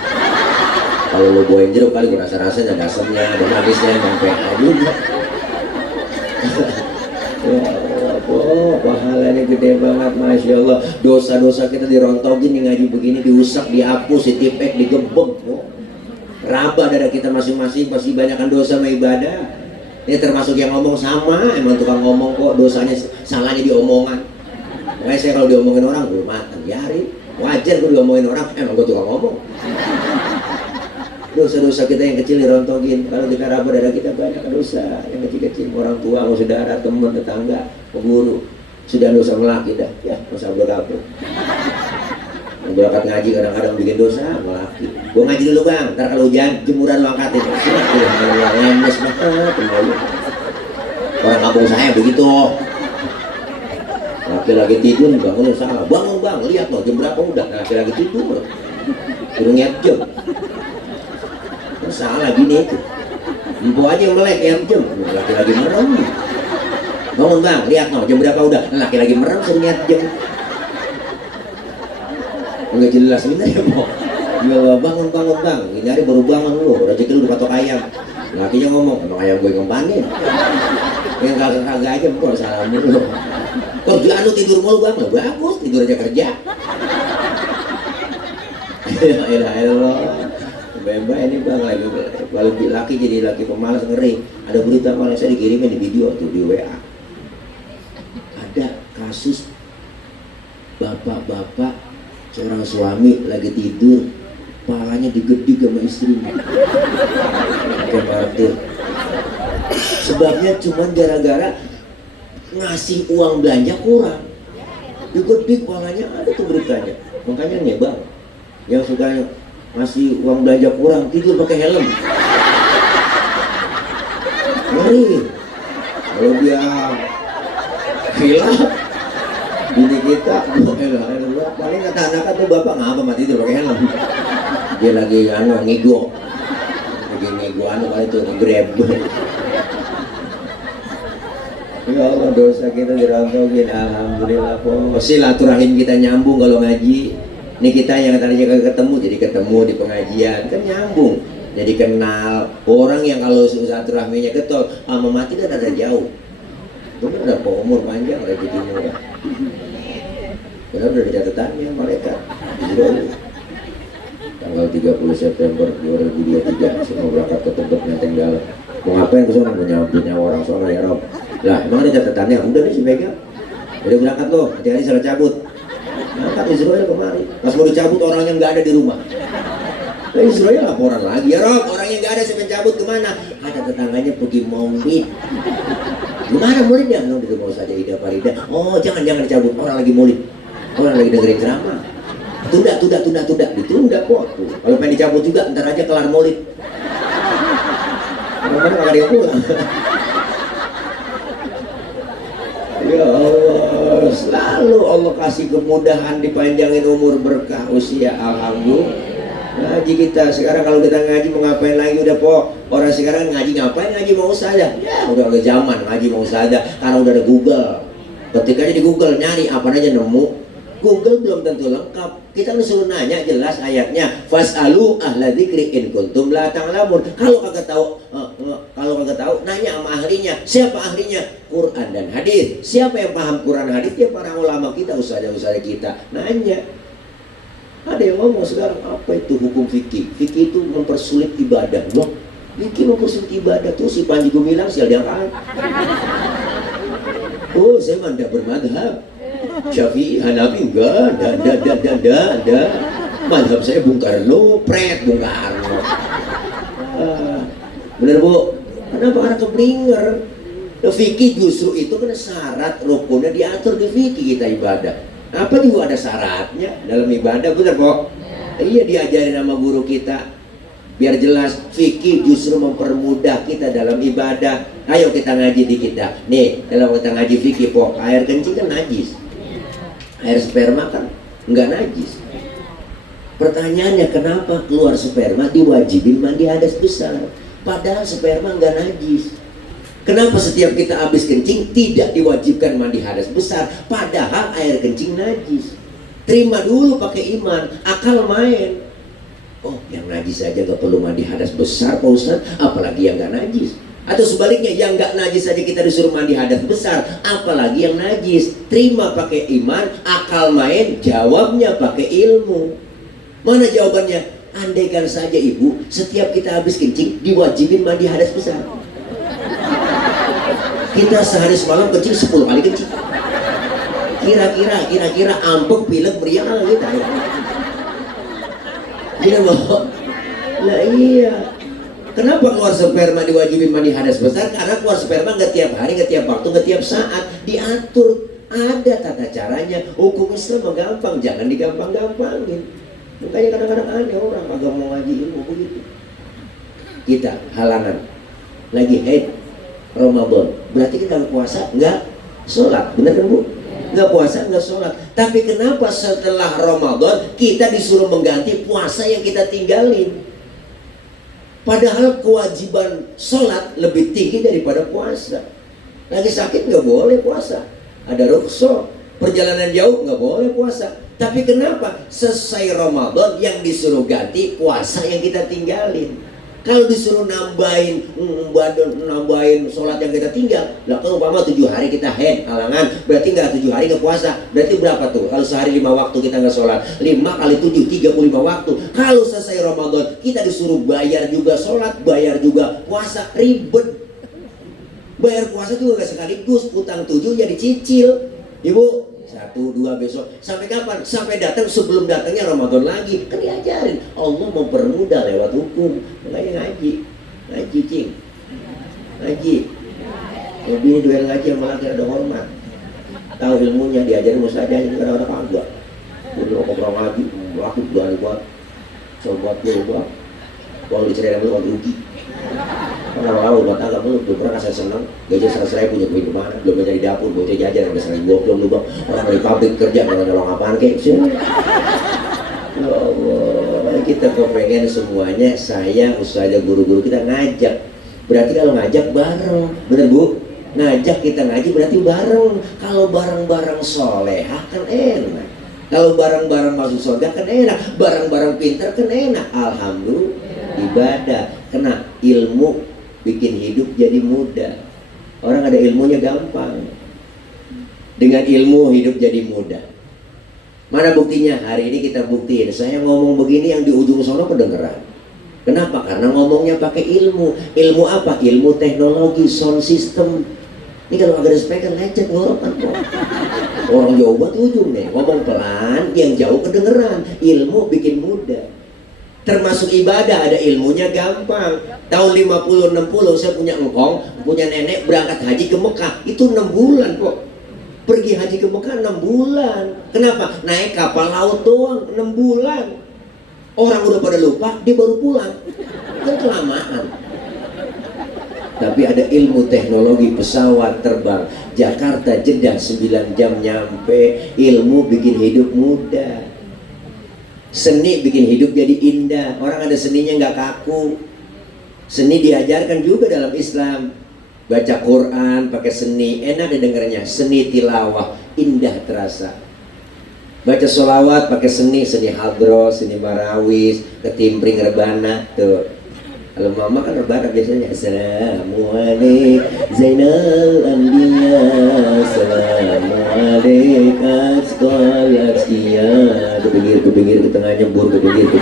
Kalau lu bawain jeruk kali gue rasa-rasanya, dasamnya, dan habisnya sampai juga. Ya Allah, pahalanya gede banget, Masya Allah. Dosa-dosa kita dirontogin, nih ngaji begini, diusap, dihapus, ditipek, digebek. Raba dada kita masing-masing, pasti banyakkan dosa sama ibadah. Ini termasuk yang ngomong sama, emang tukang ngomong kok, dosanya salahnya di omongan. Makanya saya kalau diomongin orang, gue makan, biarin. Wajar gue diomongin orang, emang gue tukang ngomong. Dosa-dosa kita yang kecil dirontogin. Kalau kita raba dada kita banyak dosa yang kecil-kecil. Orang tua, mau saudara, teman, tetangga, guru. Sudah dosa melaki dah, ya, dosa berkabung. Yang berangkat ngaji kadang-kadang bikin dosa, melaki. Gue ngaji dulu bang, ntar kalau hujan jemuran lo angkatin. Lemes banget. Orang kampung saya begitu. Laki-laki tidur bangun salah. Bangun bang, lihat loh jam berapa udah. Laki-laki tidur. Suruh ngiap jam. Salah gini itu. Empu aja yang melek ngiap jam. Laki-laki merem. Bangun bang, lihat loh jam berapa udah. Laki-laki merem suruh ngiap jam. Enggak jelas sebenarnya mau. Ya bangun bang, ini hari baru bangun lu, rezeki lu dipatok ayam. Lakinya ngomong, emang ayam gue ngempanin. Yang kagak aja kok salah mulu. Kerjaan lu tidur mulu bang, lah bagus tidur aja kerja. Ya Allah, bebas ini bang lagi kalau laki jadi laki pemalas ngeri. Ada berita malah saya dikirimin di video tuh di WA. Ada kasus bapak-bapak, seorang suami lagi tidur, palanya digedik sama istrinya. Kayak martir. Sebabnya cuma gara-gara ngasih uang belanja kurang. Digedik palanya, ada tuh beritanya. Makanya nih bang, yang suka ngasih uang belanja kurang tidur pakai helm. Ngeri. Kalau dia hilaf, bini kita, paling kata anak tuh bapak ngapa mati tidur pakai helm. Dia lagi ngigo kali itu nge-grab. Ya Allah, dosa kita dirontokin. Alhamdulillah kok silaturahim kita nyambung kalau ngaji. Ini kita yang tadinya ketemu jadi ketemu di pengajian kan nyambung, jadi kenal. Orang yang kalau silaturahminya getol sama mati kan ada jauh. Mungkin ada umur panjang, rezeki murah. Benar udah catatannya mereka. Tanggal 30 September 2023 semua berangkat ke tempat Menteng Dalam. Mau ngapain ke sana? Mau nyambut nyawa orang sana ya Rob. Lah emang ada catatannya? Udah nih sebaiknya. Udah berangkat loh, hati-hati salah cabut. Angkat Israel kemari. Pas mau dicabut orangnya nggak ada di rumah. Nah, Israel laporan lagi ya Rob, orangnya nggak ada, saya mencabut kemana? Ada tetangganya pergi maulid. Gimana muridnya? No, di rumah saja Ida Farida. Oh jangan dicabut, orang lagi maulid, orang lagi dengerin ceramah. Tunda. Ditunda kok. Kalau pengen dicabut juga, ntar aja kelar maulid. Mana nggak ada yang pulang. Ya Allah, selalu Allah kasih kemudahan, dipanjangin umur, berkah usia. Alhamdulillah. Ngaji kita sekarang, kalau kita ngaji mau ngapain lagi? Udah orang sekarang ngaji ngapain? Ngaji mau saja. Ya udah ke zaman ngaji mau saja karena udah ada Google. Ketik aja di Google, nyari apa aja nemu. Google belum tentu lengkap. Kita disuruh nanya jelas ayatnya. Fas'alu ahla dzikri in kuntum la ta'lamun. Kalau kagak tahu, nanya sama ahlinya. Siapa ahlinya? Quran dan hadis. Siapa yang paham Quran hadis? Ya para ulama kita, ustadzah kita. Nanya. Ada yang ngomong sekarang, apa itu hukum fikih? Fikih itu mempersulit ibadah. Loh, fikih mempersulit ibadah tuh si Panji Gumilang sial diangkat. Oh, saya mah tidak bermadhab. Syafi'i, Hanafi enggak, ada. Madhab saya Bung Karno, Bung Karno. Bener Bu? Kenapa orang keblinger? Fikih justru itu kan syarat rukunnya diatur di fikih kita ibadah. Apa juga ada syaratnya dalam ibadah, bener kok? Iya, diajarin sama guru kita. Biar jelas, fikih justru mempermudah kita dalam ibadah. Ayo kita ngaji di kita. Nih, kalau kita ngaji fikih, air kencing kan najis. Air sperma kan nggak najis. Pertanyaannya, kenapa keluar sperma diwajibin mandi hadas besar? Padahal sperma nggak najis. Kenapa setiap kita habis kencing tidak diwajibkan mandi hadas besar? Padahal air kencing najis. Terima dulu pakai iman, akal main. Oh, yang najis saja nggak perlu mandi hadas besar Pak Ustaz, apalagi yang nggak najis. Atau sebaliknya, yang nggak najis saja kita disuruh mandi hadas besar, apalagi yang najis. Terima pakai iman, akal main, jawabnya pakai ilmu. Mana jawabannya? Andaikan saja ibu, setiap kita habis kencing diwajibin mandi hadas besar. Kita sehari semalam kencing 10 kali kencing. Kira-kira ampek, pilek, meriang kita. Iya Mbak. Lah iya. Kenapa keluar sperma diwajibin mandi hadas besar? Karena keluar sperma nggak tiap hari, nggak tiap waktu, nggak tiap saat. Diatur, ada tata caranya. Hukum Islam gampang, jangan digampang-gampangin. Makanya kadang-kadang aneh orang agak mau ngaji ilmu begitu. Kita halangan lagi haid Ramadan, berarti kita nggak puasa, nggak sholat, bener kan Bu? Nggak puasa, nggak sholat. Tapi kenapa setelah Ramadan kita disuruh mengganti puasa yang kita tinggalin? Padahal kewajiban sholat lebih tinggi daripada puasa. Lagi sakit nggak boleh puasa, ada rukhsah. Perjalanan jauh nggak boleh puasa. Tapi kenapa selesai Ramadan yang disuruh ganti puasa yang kita tinggalin? Kalau disuruh nambahin sholat yang kita tinggal, lah kalau umpama 7 hari kita haid halangan, berarti nggak 7 hari nggak puasa, berarti berapa tuh? Kalau sehari 5 waktu kita nggak sholat, 5 kali 7 35 waktu. Kalau selesai Ramadan kita disuruh bayar juga sholat, bayar juga puasa, ribet. Bayar puasa juga nggak sekaligus, utang 7 jadi cicil, ibu. 1, 2 besok. Sampai kapan? Sampai datang sebelum datangnya Ramadan lagi. Kan diajarin. Allah mempermudah lewat hukum. Makanya ngaji. Ngaji, cing. Ngaji. Lebih ini duel ngaji yang malah ada hormat. Tahu ilmunya, diajarin mustajah ini kadang-kadang kagak. Udah ngobrol ngaji, laku berani buat. Coba buat. Kalau dicerai dulu kalau rugi. Kalau lalu buat agak belum pernah saya senang. Gaji 100.000 punya duit kemana? Belum jadi dapur, buat jajan ada 100.000 belum lu bang. Orang dari pabrik kerja nggak nyolong apaan kek sih. Ya Allah, kita kepengen semuanya. Saya ustazah guru-guru kita ngajak. Berarti kalau ngajak bareng, bener bu? Ngajak kita ngaji berarti bareng. Kalau bareng-bareng solehah kan enak. Kalau bareng-bareng masuk surga kan enak. Bareng-bareng pintar kan enak. Alhamdulillah. Ibadah, kena ilmu bikin hidup jadi mudah. Orang ada ilmunya gampang. Dengan ilmu hidup jadi mudah. Mana buktinya? Hari ini kita buktiin. Saya ngomong begini yang di ujung sana kedengeran. Kenapa? Karena ngomongnya pakai ilmu. Ilmu apa? Ilmu teknologi, sound system. Ini kalau agak ada speaker lecet ngorokan kok. Orang jauh banget ujung nih. Ngomong pelan, yang jauh kedengeran. Ilmu bikin mudah. Termasuk ibadah, ada ilmunya gampang. Tahun 50-60 saya punya engkong, punya nenek berangkat haji ke Mekah. Itu 6 bulan kok. Pergi haji ke Mekah 6 bulan. Kenapa? Naik kapal laut doang 6 bulan. Orang udah pada lupa, dia baru pulang. Kan kelamaan. Tapi ada ilmu teknologi pesawat terbang. Jakarta Jeddah 9 jam nyampe. Ilmu bikin hidup mudah. Seni bikin hidup jadi indah. Orang ada seninya nggak kaku. Seni diajarkan juga dalam Islam. Baca Quran pakai seni, enak didengarnya. Seni tilawah, indah terasa. Baca sholawat pakai seni, seni hadroh, seni marawis, ketimpring rebana tuh. Kalau mama kan rebana biasanya Assalamualaikum Zainal Anbiya, Assalamualaikum Asqalaskia. Ke pinggir, ke tengah nyebur, ke pinggir, ke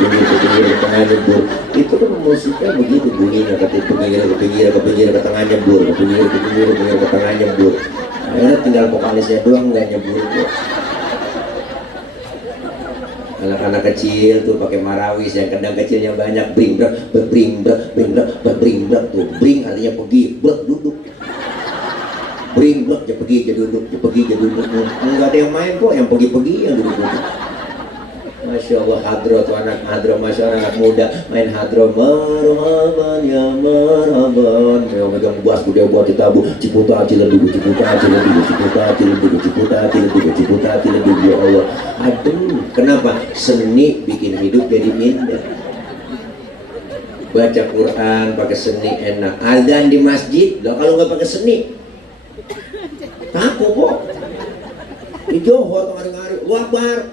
tengah nyebur. Itu kan musiknya begitu bunyinya, ke pinggir, ke tengah nyebur, ke pinggir, ke tengah nyebur. Akhirnya tinggal vokalisnya doang nggak nyebur tuh. Anak-anak kecil tuh pakai marawis yang kendang kecilnya banyak, bring brak tuh, bring artinya pergi, brak duduk, bring brak ya pergi jadi duduk, enggak ada yang main kok, yang pergi yang duduk. Masya Allah, hadro tuh anak hadro, masya Allah anak muda main hadro, marhaban ya marhaban, megang buas gede buat ditabu, ciputa ciledugu, ya Allah. Aduh, kenapa? Seni bikin hidup jadi indah. Baca Quran pakai seni enak. Azan di masjid, loh kalau nggak pakai seni, takut kok. Di Johor kemarin-kemarin, Allahu Akbar,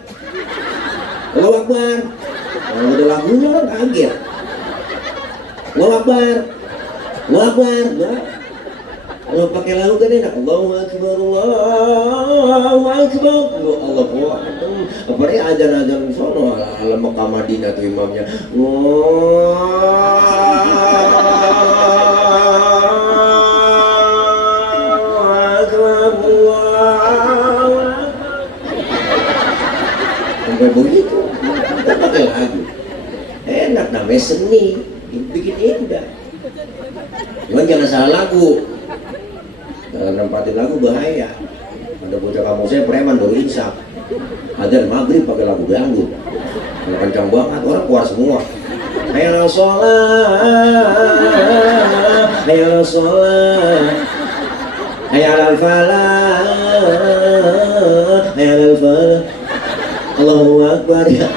Allahu Akbar. Kalau udah lagunya kan kaget. Allahu Akbar, Allahu Akbar. Kalau pakai lagu kan enak. Allahu Akbar, Allahu Akbar. Allah Akbar. Apalagi azan-azan sono ala Mekah Madinah tuh imamnya. Allahu Akbar, Allahu Akbar. Sampai begitu. Kita pakai lagu. Enak, namanya seni. Bikin indah. Cuman jangan salah lagu. Dalam nempatin lagu bahaya. Ada bocah kampung saya preman baru insaf. Adzan maghrib pakai lagu dangdut. Kalau kencang banget orang keluar semua. Hayal sholat, hayal sholat, hayal falah, hayal falah. Allahu Akbar ya.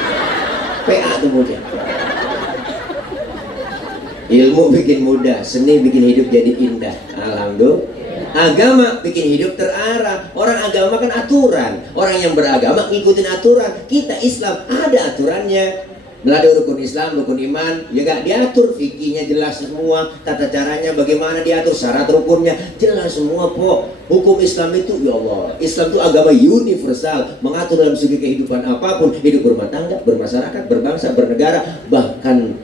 PA tuh bocah. Ilmu bikin mudah, seni bikin hidup jadi indah. Alhamdulillah. Agama bikin hidup terarah. Orang agama kan aturan. Orang yang beragama ngikutin aturan. Kita Islam ada aturannya. Ada rukun Islam, rukun iman, ya gak diatur, fikihnya jelas semua, tata caranya bagaimana diatur, syarat rukunnya jelas semua kok. Hukum Islam itu, ya Allah, Islam itu agama universal, mengatur dalam segi kehidupan apapun, hidup berumah tangga, bermasyarakat, berbangsa, bernegara, bahkan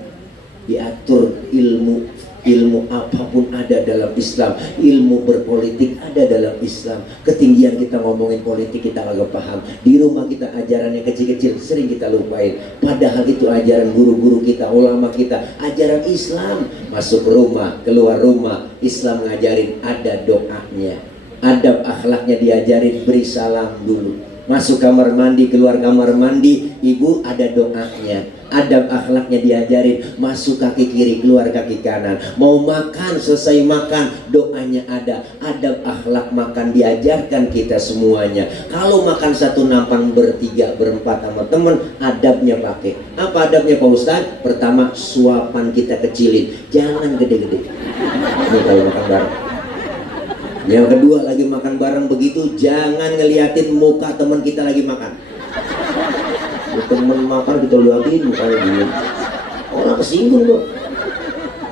diatur ilmu Ilmu apapun ada dalam Islam. Ilmu berpolitik ada dalam Islam. Ketinggian kita ngomongin politik kita agak paham. Di rumah kita ajarannya kecil-kecil sering kita lupain. Padahal itu ajaran guru-guru kita, ulama kita, ajaran Islam. Masuk rumah, keluar rumah, Islam ngajarin ada doanya. Adab akhlaknya diajarin, beri salam dulu. Masuk kamar mandi, keluar kamar mandi, ibu ada doanya. Adab akhlaknya diajarin, masuk kaki kiri, keluar kaki kanan. Mau makan, selesai makan, doanya ada. Adab akhlak makan diajarkan kita semuanya. Kalau makan satu nampang bertiga, berempat sama temen, adabnya pakai. Apa adabnya Pak Ustadz? Pertama, suapan kita kecilin, jangan gede-gede. Ini kalau makan bareng. Yang kedua, lagi makan bareng begitu, jangan ngeliatin muka teman kita lagi makan. Temen makan kita liatin mukanya gini, orang kesinggung kok.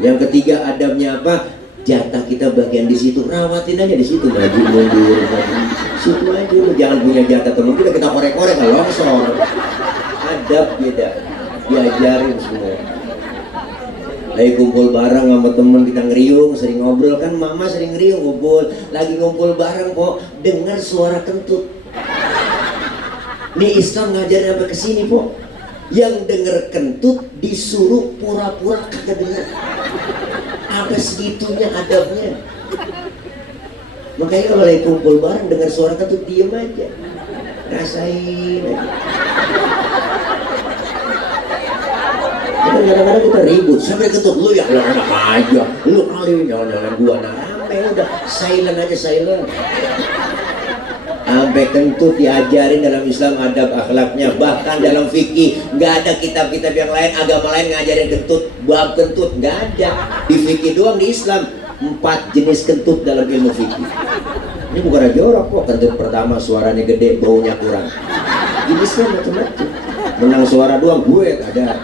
Yang ketiga, adabnya apa? Jatah kita bagian di situ, rawatin aja di situ, maju mundur, situ aja. Jangan punya jatah teman kita korek-korek kalau longsor. Adab beda, diajarin semua. Lagi kumpul bareng sama temen kita ngeriung, sering ngobrol kan, mama sering ngeriung ngumpul. Lagi ngumpul bareng kok dengar suara kentut. Nih Islam ngajarin apa kesini kok? Yang denger kentut disuruh pura-pura kagak dengar. Ada segitunya adabnya. Makanya kalau lagi kumpul bareng dengar suara kentut, diem aja, rasain aja. Kadang-kadang kita ribut sampai kentut, lu ya enak aja, lu kali nyalain gua, nah rame udah, silent aja, silent. Sampai kentut diajarin dalam Islam adab akhlaknya. Bahkan dalam fikih nggak ada kitab-kitab yang lain, agama lain ngajarin kentut, bab kentut nggak ada. Di fikih doang di Islam 4 jenis kentut dalam ilmu fikih. Ini bukan jorok kok. Kentut pertama suaranya gede, baunya kurang. Jenisnya macam-macam. Menang suara doang gue ada.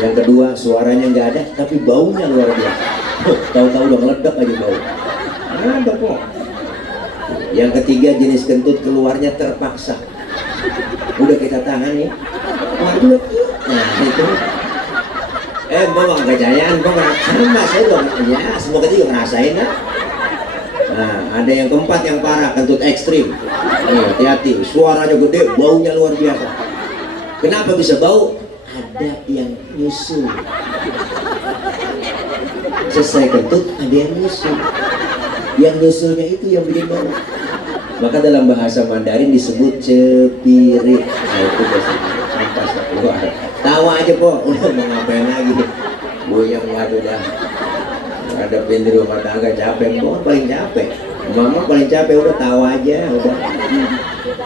Yang kedua suaranya nggak ada, tapi baunya luar biasa. Tahu-tahu udah meledak aja bau. Ada kok. Yang ketiga jenis kentut keluarnya terpaksa. Udah kita tahan ya. Waduh. Nah itu. Bawa kejayaan, bawa sama saya juga. Ya semoga juga ngerasain ya. Nah ada yang keempat yang parah, kentut ekstrim. Hati-hati, suaranya gede, baunya luar biasa. Kenapa bisa bau? Ada yang nyusul. Selesai kentut ada yang nyusul. Yang nyusulnya itu yang bikin bau. Maka dalam bahasa Mandarin disebut cepirit. Nah itu bahasa ampas keluar. Tawa aja kok, udah mau ngapain lagi? Goyang waduh dah. Ada di rumah tangga capek, kok paling capek. Mama paling capek, udah tawa aja, udah.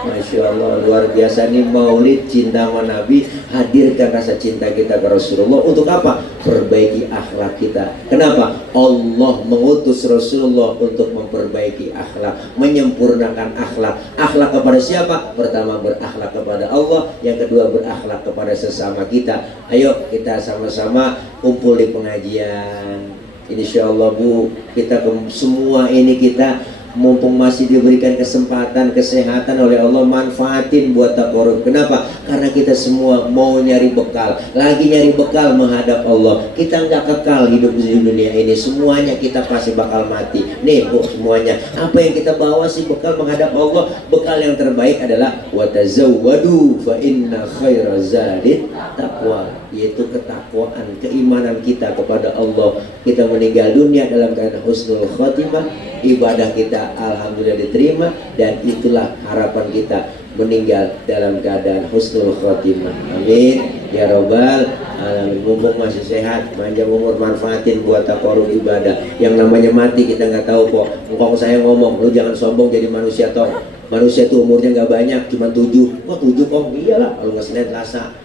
Masya Allah, luar biasa nih maulid cinta sama Nabi. Hadirkan rasa cinta kita ke Rasulullah. Untuk apa? Perbaiki akhlak kita. Kenapa? Allah mengutus Rasulullah untuk memperbaiki akhlak, menyempurnakan akhlak. Akhlak kepada siapa? Pertama berakhlak kepada Allah, yang kedua berakhlak kepada sesama kita. Ayo kita sama-sama kumpul di pengajian. Insya Allah Bu, kita semua ini kita mumpung masih diberikan kesempatan, kesehatan oleh Allah, manfaatin buat takorup. Kenapa? Karena kita semua mau nyari bekal, lagi nyari bekal menghadap Allah. Kita nggak kekal hidup di dunia ini, semuanya kita pasti bakal mati. Nih Bu, semuanya apa yang kita bawa sih bekal menghadap Allah? Bekal yang terbaik adalah watazawwadu fa inna khairaz zadit taqwa, yaitu ketakwaan, keimanan kita kepada Allah. Kita meninggal dunia dalam keadaan husnul khotimah, ibadah kita alhamdulillah diterima, dan itulah harapan kita, meninggal dalam keadaan husnul khotimah. Amin ya robbal alamin. Mumpung masih sehat, panjang umur, manfaatin buat takarub ibadah. Yang namanya mati kita nggak tahu kok. Engkong saya ngomong, lu jangan sombong jadi manusia toh. Manusia itu umurnya nggak banyak, cuma 7. Kok 7 kok? Iyalah, kalau nggak Senin Selasa,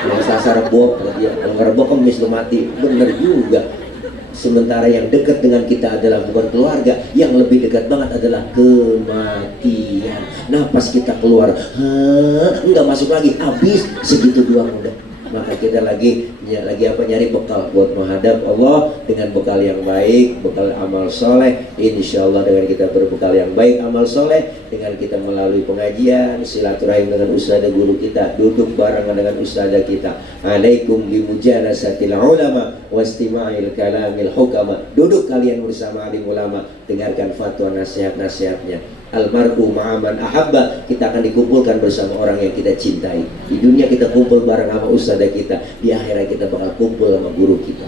kalau Selasa Rebo, kalau nggak Rebo Kamis lu mati. Bener juga. Sementara yang dekat dengan kita adalah bukan keluarga, yang lebih dekat banget adalah kematian. Nah pas kita keluar, nggak masuk lagi, habis segitu doang udah maka kita lagi nyari bekal buat menghadap Allah dengan bekal yang baik, bekal amal soleh. Insya Allah dengan kita berbekal yang baik amal soleh, dengan kita melalui pengajian, silaturahim dengan ustadzah guru kita, duduk barengan dengan ustadzah kita, alaikum bimujalasatil ulama wastima'il kalamil hukama, duduk kalian bersama alim ulama, dengarkan fatwa nasihat-nasihatnya. Almar'u ma'aman ahabba, kita akan dikumpulkan bersama orang yang kita cintai. Di dunia kita kumpul bareng sama ustadzah kita, di akhirat kita bakal kumpul sama guru kita.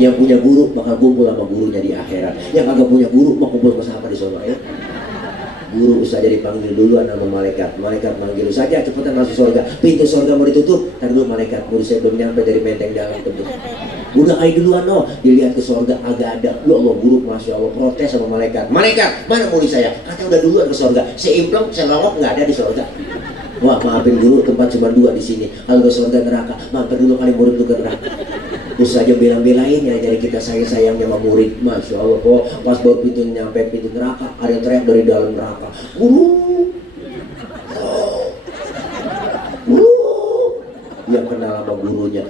Yang punya guru bakal kumpul sama gurunya di akhirat. Yang agak punya guru mau kumpul sama siapa di sana ya? Guru ustadzah dipanggil duluan sama malaikat. Malaikat manggil saja, cepetan masuk surga. Pintu surga mau ditutup, tar dulu malaikat. Murid saya belum nyampe dari menteng dalam tentu. Udah kayak duluan loh, dilihat ke surga agak ada. Lu Allah guru, masya Allah, protes sama malaikat. Malaikat, mana murid saya? Katanya udah duluan ke surga. Seimplong, selongok nggak ada di surga. Wah, maafin guru, tempat cuma 2 di sini. Kalau ke surga neraka, mampir dulu kali murid lu ke neraka. Terus saja bilang-bilain ya, jadi kita sayang-sayangnya sama murid. Masya Allah, kok pas baru pintu nyampe pintu neraka, ada yang teriak dari dalam neraka, guru, guru. Yang kenal sama gurunya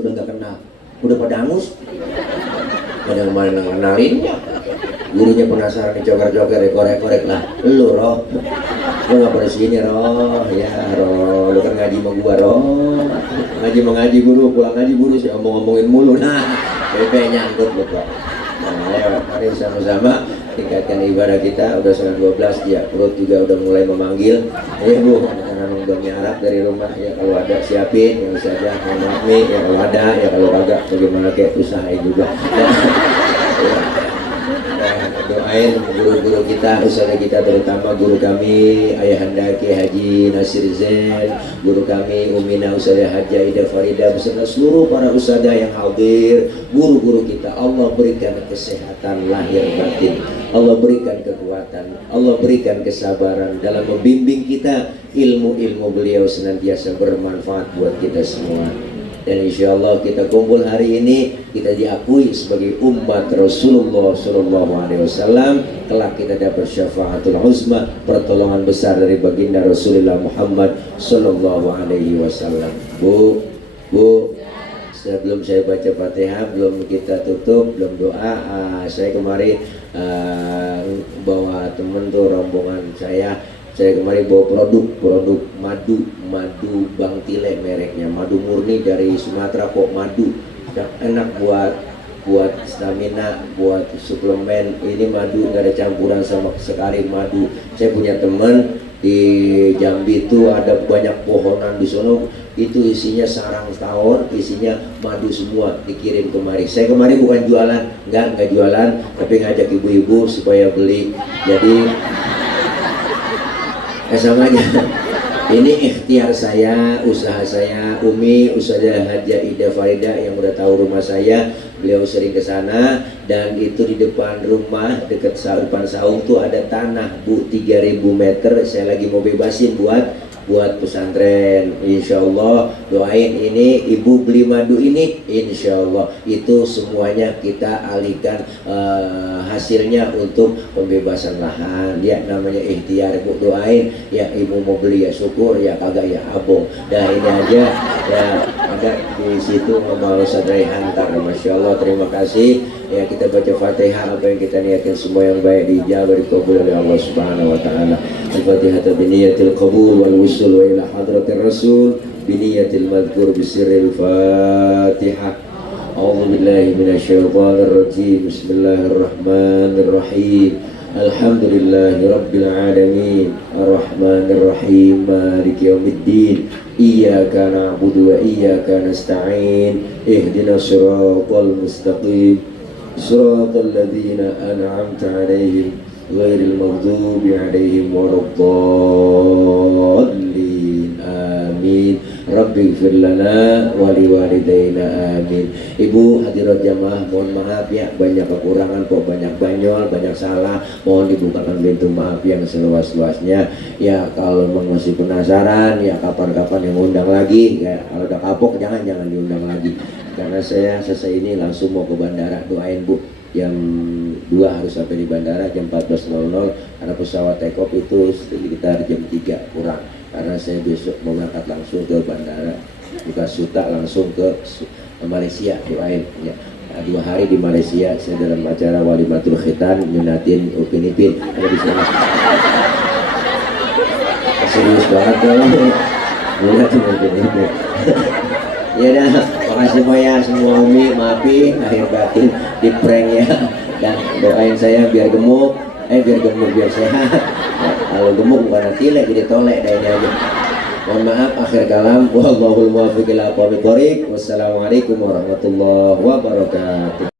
udah nggak kenal, udah pada angus. Ada yang mana ngenalinnya. Gurunya penasaran, dicoker-coker, korek-korek lah. Lu Roh, lu nggak pada sini Roh? Ya Roh, lu kan ngaji sama gua Roh. Ngaji guru, pulang ngaji guru sih ngomongin mulu. Nah, Pepe nyangkut lupa. Nah, ayo, mari sama-sama tingkatkan ibadah kita. Udah setengah 12 ya, perut juga udah mulai memanggil. Bu, anak-anak udah Arab dari rumah ya, kalau ada siapin, yang bisa aja mau mie ya, kalau ada ya, kalau kagak bagaimana kayak usahain juga. Doain guru-guru kita, usaha kita, terutama guru kami Ayahanda Ki Haji Nasir Zain, guru kami Umina Ustazah Haja Ida Farida, beserta seluruh para ustazah yang hadir, guru-guru kita. Allah berikan kesehatan lahir batin, Allah berikan kekuatan, Allah berikan kesabaran dalam membimbing kita. Ilmu-ilmu beliau senantiasa bermanfaat buat kita semua. Dan insya Allah kita kumpul hari ini, kita diakui sebagai umat Rasulullah SAW. Kelak kita dapat syafaatul uzma, pertolongan besar dari baginda Rasulullah Muhammad SAW. Bu, sebelum saya baca Fatihah, belum kita tutup, belum doa. Saya kemarin bawa temen tuh, rombongan saya kemarin bawa produk madu Bang Tile mereknya, madu murni dari Sumatera kok, madu yang enak buat stamina, buat suplemen. Ini madu nggak ada campuran sama sekali madu. Saya punya teman di Jambi itu ada banyak pohonan di sono, itu isinya sarang tawon, isinya madu semua, dikirim kemari. Saya kemarin bukan jualan, nggak jualan, tapi ngajak ibu-ibu supaya beli. Jadi sama aja. Ini ikhtiar saya, usaha saya. Umi Ustazah Haja Ida Farida yang udah tahu rumah saya, beliau sering ke sana. Dan itu di depan rumah, dekat depan saung tuh ada tanah Bu, 3000 meter. Saya lagi mau bebasin buat pesantren. Insya Allah doain ini, ibu beli madu ini, insya Allah itu semuanya kita alihkan hasilnya untuk pembebasan lahan. Ya namanya ikhtiar Bu, doain ya. Ibu mau beli ya syukur, ya kagak ya abong. Nah ini aja ya, ada di situ mau sadari hantar. Masya Allah, terima kasih ya. Kita baca Fatihah, apa yang kita niatkan semua yang baik dijabah, dikabul oleh Allah Subhanahu wa taala. Al-Fatihah biniyatil qabul wal wusul wa ila hadratir rasul biniyatil madhkur bisirril Fatihah. A'udzu billahi minasyaitonir rajim. Bismillahirrahmanirrahim. Alhamdulillahi rabbil alamin. Arrahmanir rahim. Maliki yaumiddin. Iyyaka na'budu wa iyyaka nasta'in. Ihdinas siratal mustaqim. Siratal ladzina an'amta 'alaihim ghairil maghdubi 'alaihim waladdallin. Amin. Rabbighfir lana wa liwalidayna. Amin. Ibu hadirat jamaah, mohon maaf ya, banyak kekurangan kok, banyak banyol, banyak salah. Mohon dibukakan pintu maaf yang seluas-luasnya. Ya kalau masih penasaran ya, kapan-kapan yang undang lagi ya. Kalau udah kapok jangan diundang lagi. Karena saya selesai ini langsung mau ke bandara. Doain Bu, jam 2 harus sampai di bandara, jam 14.00 karena pesawat take off itu sekitar jam 3 kurang. Karena saya besok mau berangkat langsung ke bandara. buka suta langsung ke Malaysia doain ya. 2 hari di Malaysia saya dalam acara walimatul khitan nyunatin Upin Ipin ada di sana. Serius banget dong nyunatin Upin Ipin. Ya dah, makasih ya semua Umi, maafi akhir batin di prank ya, dan doain saya biar gemuk biar sehat. Kalau gemuk bukan tile jadi tolek dah ini aja. Mohon maaf akhir kalam, wallahul muwaffiq ila aqwamit thoriq. Wassalamualaikum warahmatullahi wabarakatuh.